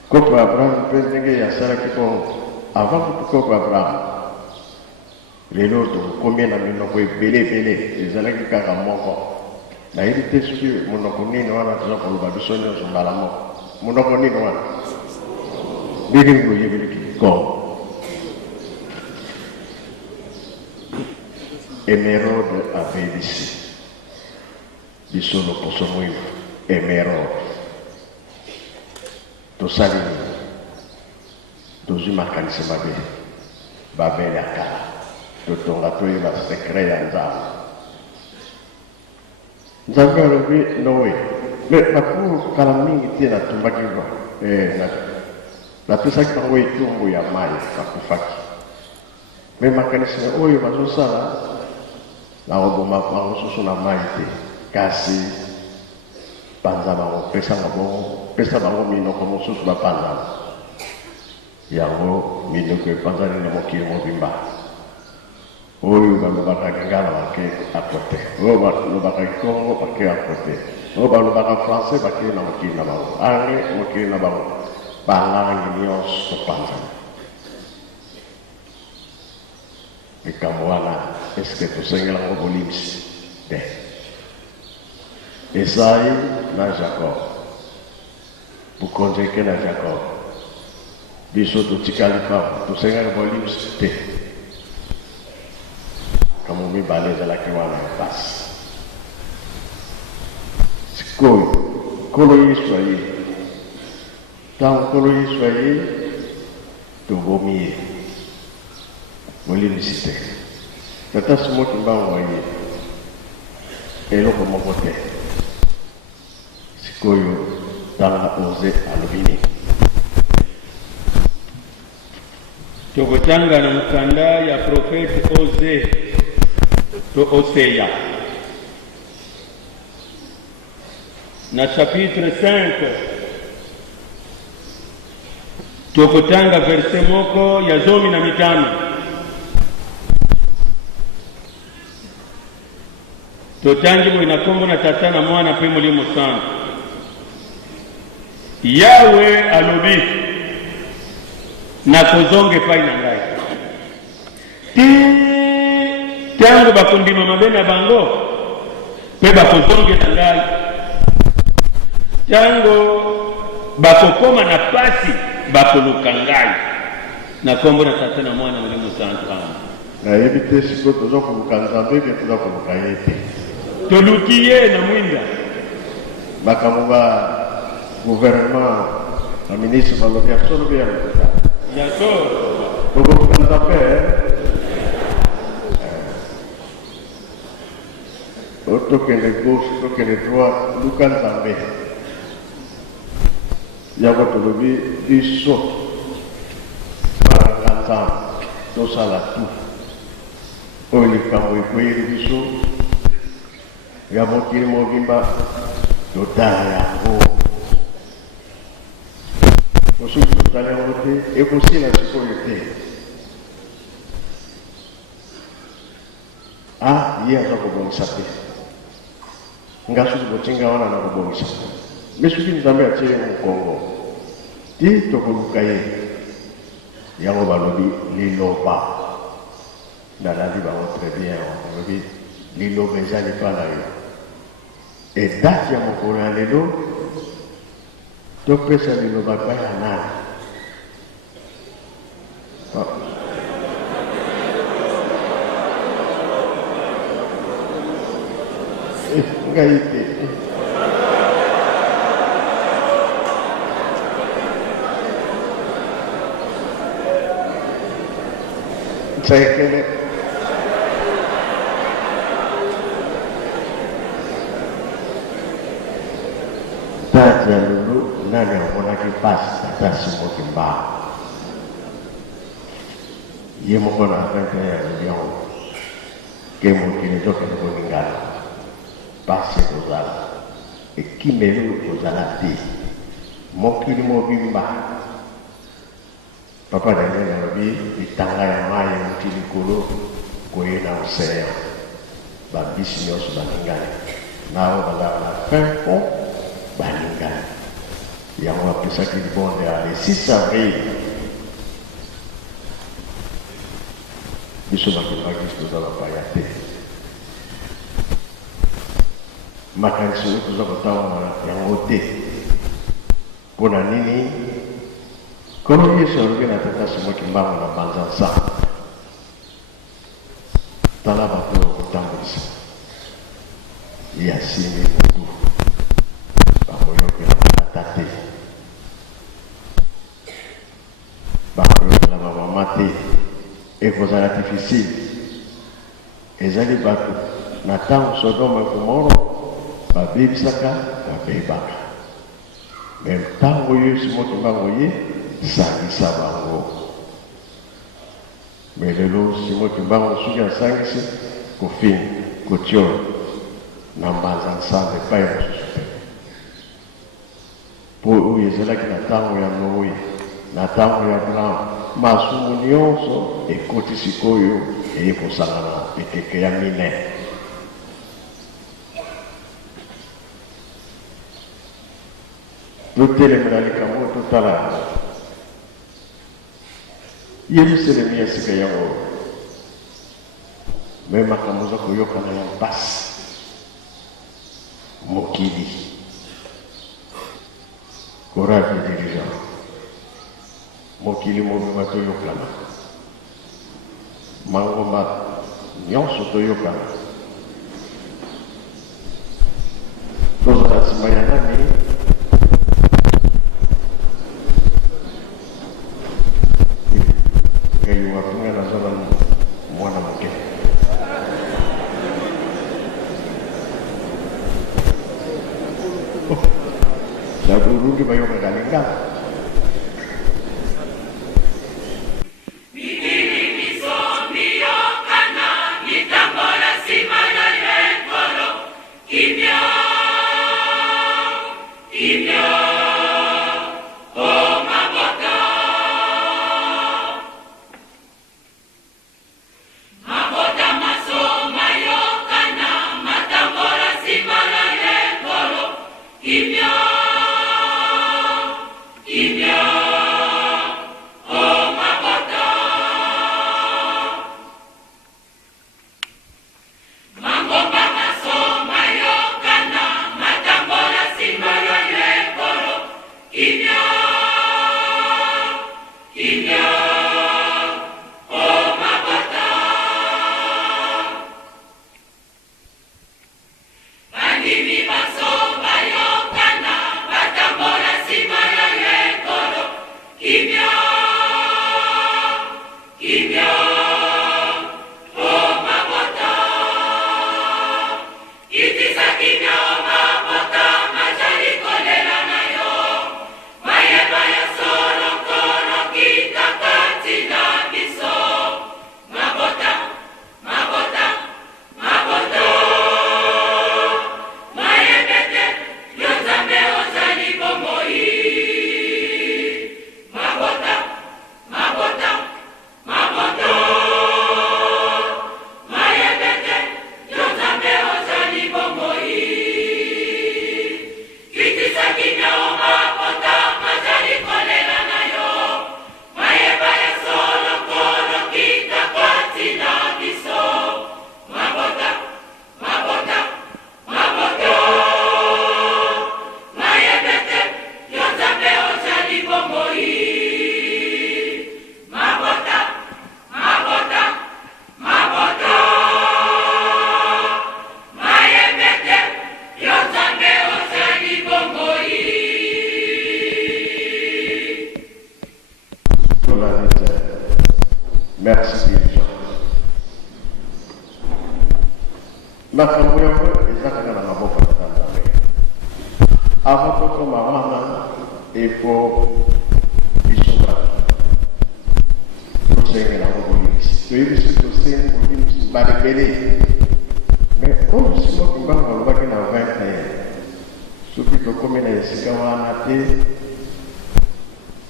kopo ya Abraham mpe ndenge yasalaki bongo avant kutu kopo ya Abraham lelo tokomi na minoko ebele ezalaki kaka moko nayebi te soki monoko nini wana toza koloba biso nyonso mbala moko monoko nini wana ndenge koyebeliki kongo Emerode abelisi biso loposo mwivu Emerode tosali nini tozwi makanisi mabe babele ya kala totonga toyeba sekre ya nzambe nzambe alobi Noe me nakulu kala mingi te natumbaki napesaki bango etumbu ya mai bakufaki me makanisi oyo bazosala nakoboma bango susu na mai te kasi panza bango pesa bango minoko mosusu bapanzana yango minoko epanzani na mokili mobimba oyo balobaka lingala bake akote oyo balobaka Kongo bake akote oyo balobaka français bake na mokili na bango anglais mokili na bango balangi nyonso topanzana likambo wana eske tosengela ngo bolimisi te Esai na Jacob bukonzeke na Jacob biso totikali papa tosengaka bolimisi te kamo mibale ezalaki wana mpasi sikoyo nkolo Yesu aye ntango nkolo Yesu aye tobomi ye bolimisi te tata Simoki Mbango aye eloko moko te sikoyo tanga oze alobini tokotanga na mukanda ya profete Oze to Oseya na chapitre 5 tokotanga verse moko ya 15 totangi mwe na kombo na tata na mwana pe mulimo sana Yawe alobi na kozonge pai na ngai tango bakundima mabe na bango pe bakozonge na ngai tango bakokoma na pasi bakoluka ngai na kombo na tata na mwana mulimo sana nayebi te siko toza koluka nzambe pe toza koluka ye te toluki ye na mwinda Bakamuba gouvernement, le ministre va le faire sur le bien. Pour vous faire la paix, autant que les gauches, autant que les droits, nous quand on il y a votre lobby, du saut, par l'entendre, tout ça là, tout. Oh, il est quand vous voyez du saut, il y a mon qui est mon bimba, d'autant vous allez voter et aussi la sécurité. Ah, il y a un bon sapé. On a su que tu as un bon sapé. Mais ce qui nous a mis à tirer au Congo, dit au Kolukaye, il y a un balobi, l'îlot pas. Dans la vie, très bien, on dit, l'îlot mais ça n'est pas là. Et date, il y a mon courant l'îlot. Donc, ça ne va pas y aller. C'est que Tati ya lulu nani akona kipasi atasi mokimba ye mokona afente ya lulu ke mokini toke ningala pasi kozala ekimelu kozala te mokili mobimba papa dange na lobi itanga ya mai mokili kolo koye na océan babisi nyonso baningani nao bazala na fin fond Balinga. Il y a un peu ça qui est bon le 6 avril. Nous sommes à Paris, nous allons pas y aller. Ma canson, nous allons voter. Pour la nini, comme il se revient à la tête de moi qui m'a dans la banzanza. Dans la bataille au temps de ça. Il y a 6 000 beaucoup. Et vous êtes difficile. Et vous allez battre. Nathan, Sodome et Gomorrhe, Babi Saka, Babi Baka. Même temps, vous voyez, si moi qui m'a envoyé, ça va. Mais le lot, si moi qui m'a envoyé, ça va. Kofin, Kotio, Nambazan, ça ne pas être suspect. Pour eux, ils sont là qui Nathan, il y a Noé, Nathan, il y a Blanc. Masumu nyonso ekoti sikoyo eyekosangana ekeke ya mine totelemela likambo totala yerusalemi ya sika yango me makambo za koyokana ya mpasi mokili courage de dirigeant mokili mobimba toyokana mangomba nyonso toyokana tozala nsima ya nani ngayunga tunga nazala mwana moke na burundi bayokaka lingana Merci bien. Makambo yango ezakaka na maboko ya Nzambe. Avant tokoma wana efo biso bato tosengela bobonisi toyebisi tosenga bobonisi balekele mais oyo simoki mbango alobaki na 21 soki tokomi na esika wana te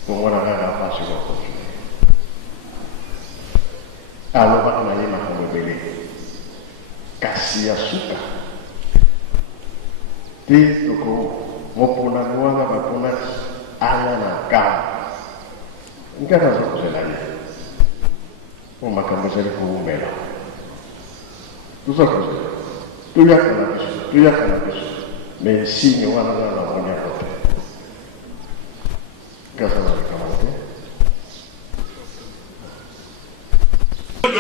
kongona kaka mpasi bakoki alobaka na ye makambo ebele kasi ya suka te toko moponani wana baponaki aya na kama nkaka aza kozela ye po makambo ezali kowumela toza kozela toyaka na biso me nsini wana na namoni yako te nkasa na likama te Thank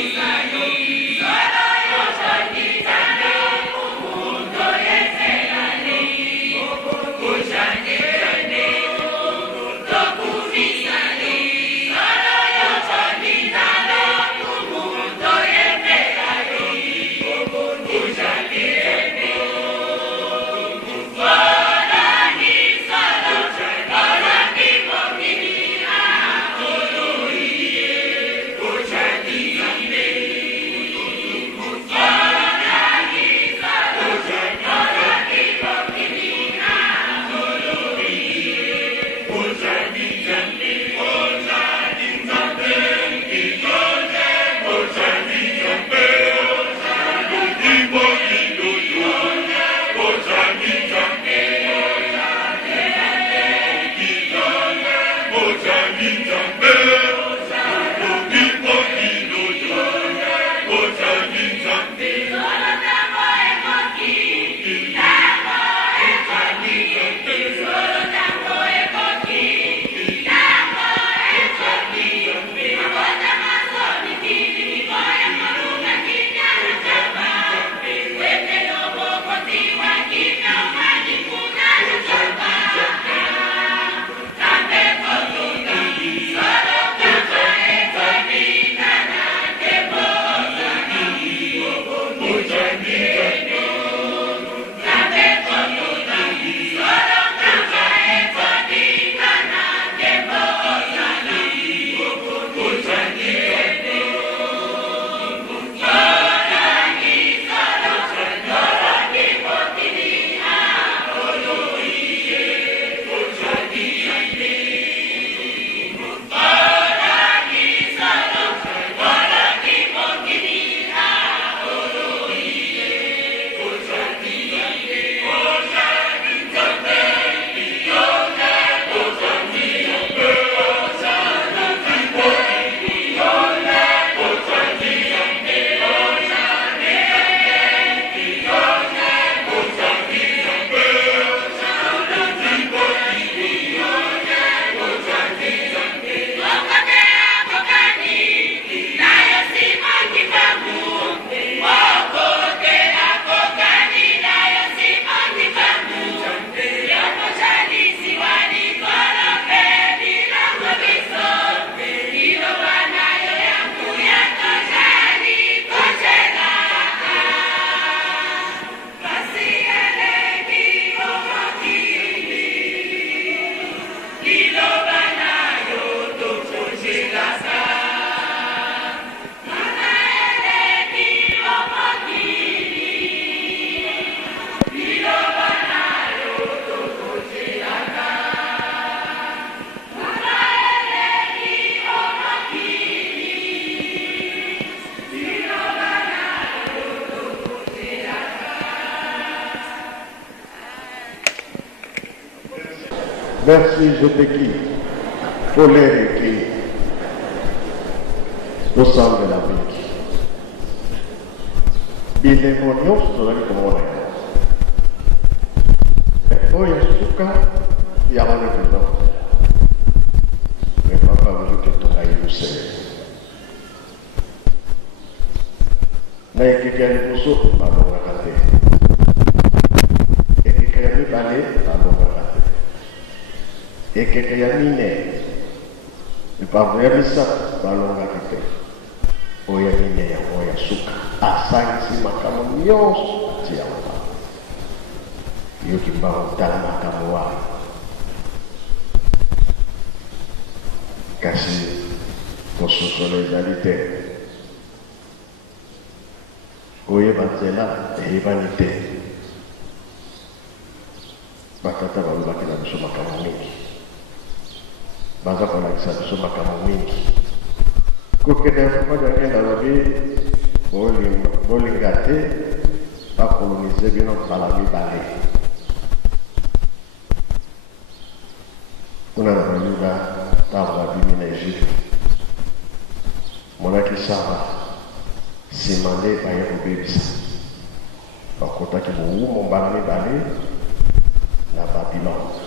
you. Merci, je t'écris. Pour les écrire. Au centre de la vie. Il est mon nom, c'est comme on est. Mais oh, il y a ce cas, il y a un autre. Mais papa, vous êtes tout à vous savez. Mais il y a des morceaux, alors on va rater. Et il y a des balais, alors on va rater. Et il y a des minets. Mais pas vraiment ça, alors on va rater. Oya minea, oya suka. Asangi makamu nyonso tia mama. Yoki mbao tala makamu wa. Kasi kososo ezalite. Oye batela ebanite. Batata balubaki na biso makamu mingi. Baza kolakisa biso makamu mingi. Porque nessa pode ainda haver bolingate para colonizar bem não fala bem bale. Uma ajuda estava bem na Egito. Monarque Sava se mandei para ir para o Bebisa. Para contar que o Mombala bale na Babilônia.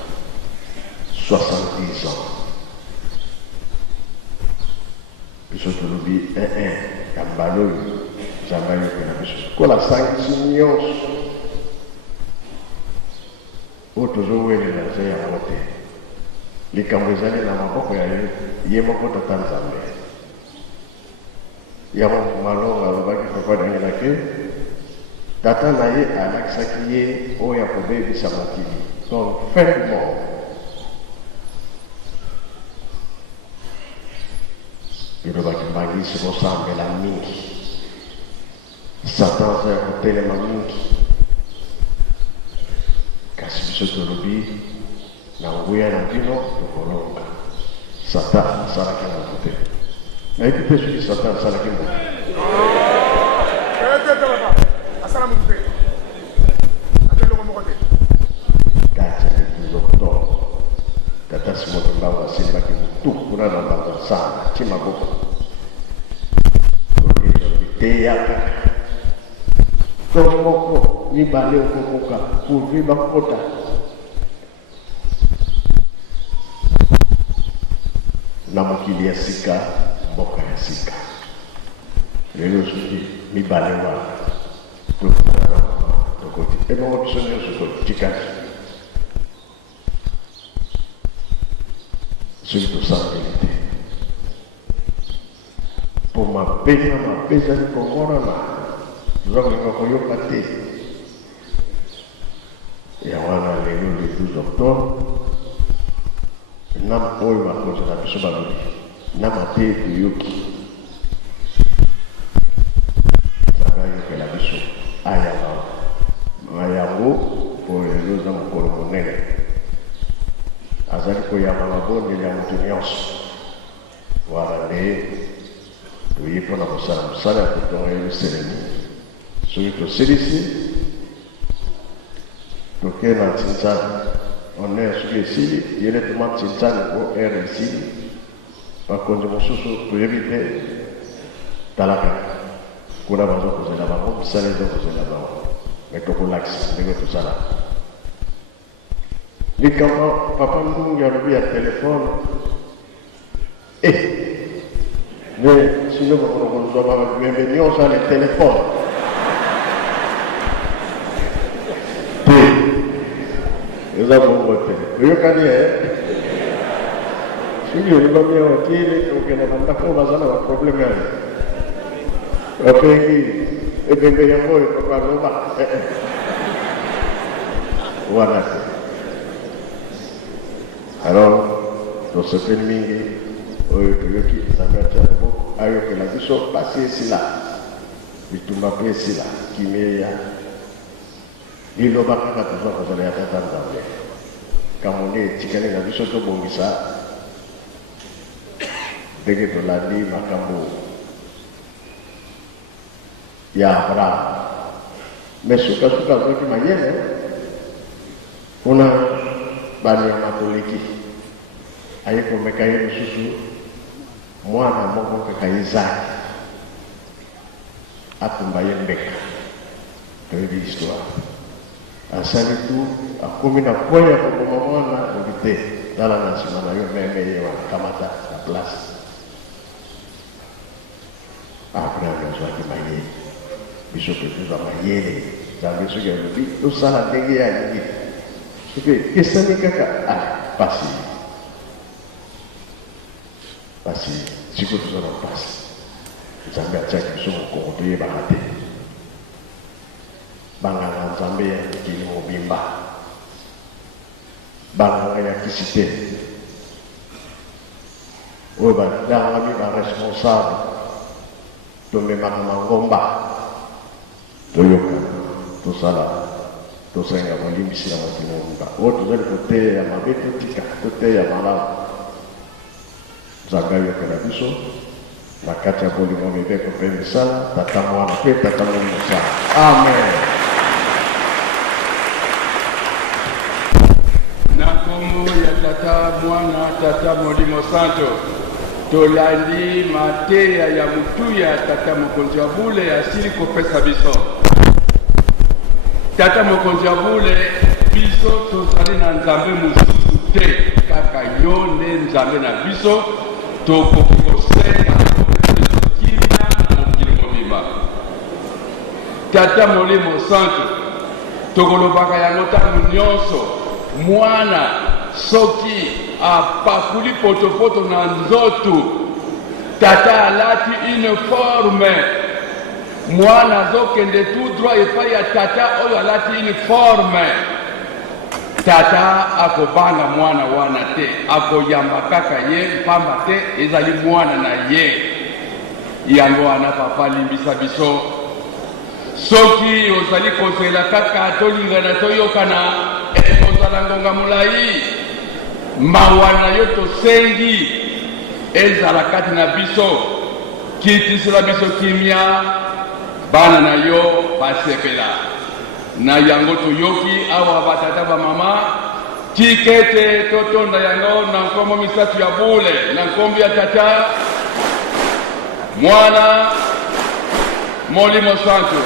70 ans. Biso tulubi kambaloi zambayo kana biso kola sanki nyonso otozowelela nze ya mote likambo ezali na maboko ya ye moko tata nzambe yango malonga alobaki papa dangelaki tata na ye alakisaki ye oyo akobebisa mokili donc fin du monde. Yurobaki mbangisi mosambela mingi Satan za kutelema mingi kasi biso tolobi na nguya na bino tokolonga Satan asalaki na kote nayebi mpe soki Satan asalaki moto kati ya doktor tata simoto mbango asimbaki motu kuna na bango sana ti maboko teyaka tomoko mibale okokoka kurvi bakota na mokili ya sika mboka ya sika lelo soki mibale wana tokoti ebongo biso nyonso totikaki soki tosambeli te po mabe na mabe ezali komonana toza kolinga koyoka te ya wana lelo le 12 octobre nama oyo bakonzi na biso balobi nama te toyoki nzambe ayokela biso ayamba mayango oyo lelo eza mokolo monene azali koyamba mabondeli ya moto nyonso wana nde toyi mpona kosala mosala ya kotonga yelusalemi soki tosilisi toke na ntinzani honneur soki esili yele toma ntinzani po ere esili bakonzi mosusu toyebi te talaka kuna baza kozela bango misala eza kozela bango me tokolakisa ndenge tosala likambo papa ndungi alobi ya telefone mais sino bakonokozwa bamembe nyonso ale telefone te eza bongo te oyokani soki oyebami awa tiele okende bandako baza na baprobleme ayo bapengi ebembe yango oyo papa aloba wana te alors tosepeli mingi oyo toyoki nzambe atia loboko ayokela biso pasi esila bitumba mpe esila kimia liloba kaka tozwa kozala ya tata nzambe kambo nde etikali na biso tobongisa ndenge tolandi makambo ya abraham me sukasuka azwaki mayele mpona bani ya matoliki ayeko mekaye susu mwana moko kaka Isaac atumbaye mbeka toyebi histoire asali tu akomi na koya koboma mwana obite tala na nsima na yo meme ye wanakamata na place après azwaki mayele biso mpe tozwa mayele nzambe soki alobi tosala ndenge ya alingi soki ekesani kaka pasi sikoyo toza na pasi nzambe atiaki biso mokongo toyebaka te banganga nzambe ya mikili mobimba banganga ya kisi te oyo badangami baresponsable tomemaka mangomba toyoka tosala tosenga molimbisi ya mokili mobimba oyo tozali koteya ya mabe totika toteya malamu nzambe ayokela biso na kati ya bolingo mibeko mpe misala tata mwana mpe tata molimo mosala amen. Na kombo ya tata mwana tata molimo santo tolandi mateya ya mutuya tata mokonzi ya bule asili kopesa biso. Tata mokonzi ya bule biso tozali na nzambe mosusu te kaka yo nde nzambe na biso tokoki kosenga kimia na mokili mobimba. Tata molimo santo tokolobaka yango ntango nyonso mwana soki apakuli potopoto na nzoto tata alati uniforme mwana azokende tout droit epai ya tata oyo alati uniforme tata akobanga mwana wana te akoyamba kaka ye pamba te ezali mwana na ye yango wana papa limbisa biso soki ozali kozela kaka tolingana toyokana ekozala ngonga molai mawa na yo tosengi ezala kati na biso kitisela biso kimia bana na yo basepela na yango toyoki awa batata bamama tikete totonda yango na nkombo misatu ya bule na nkombo ya tata mwana molimo santo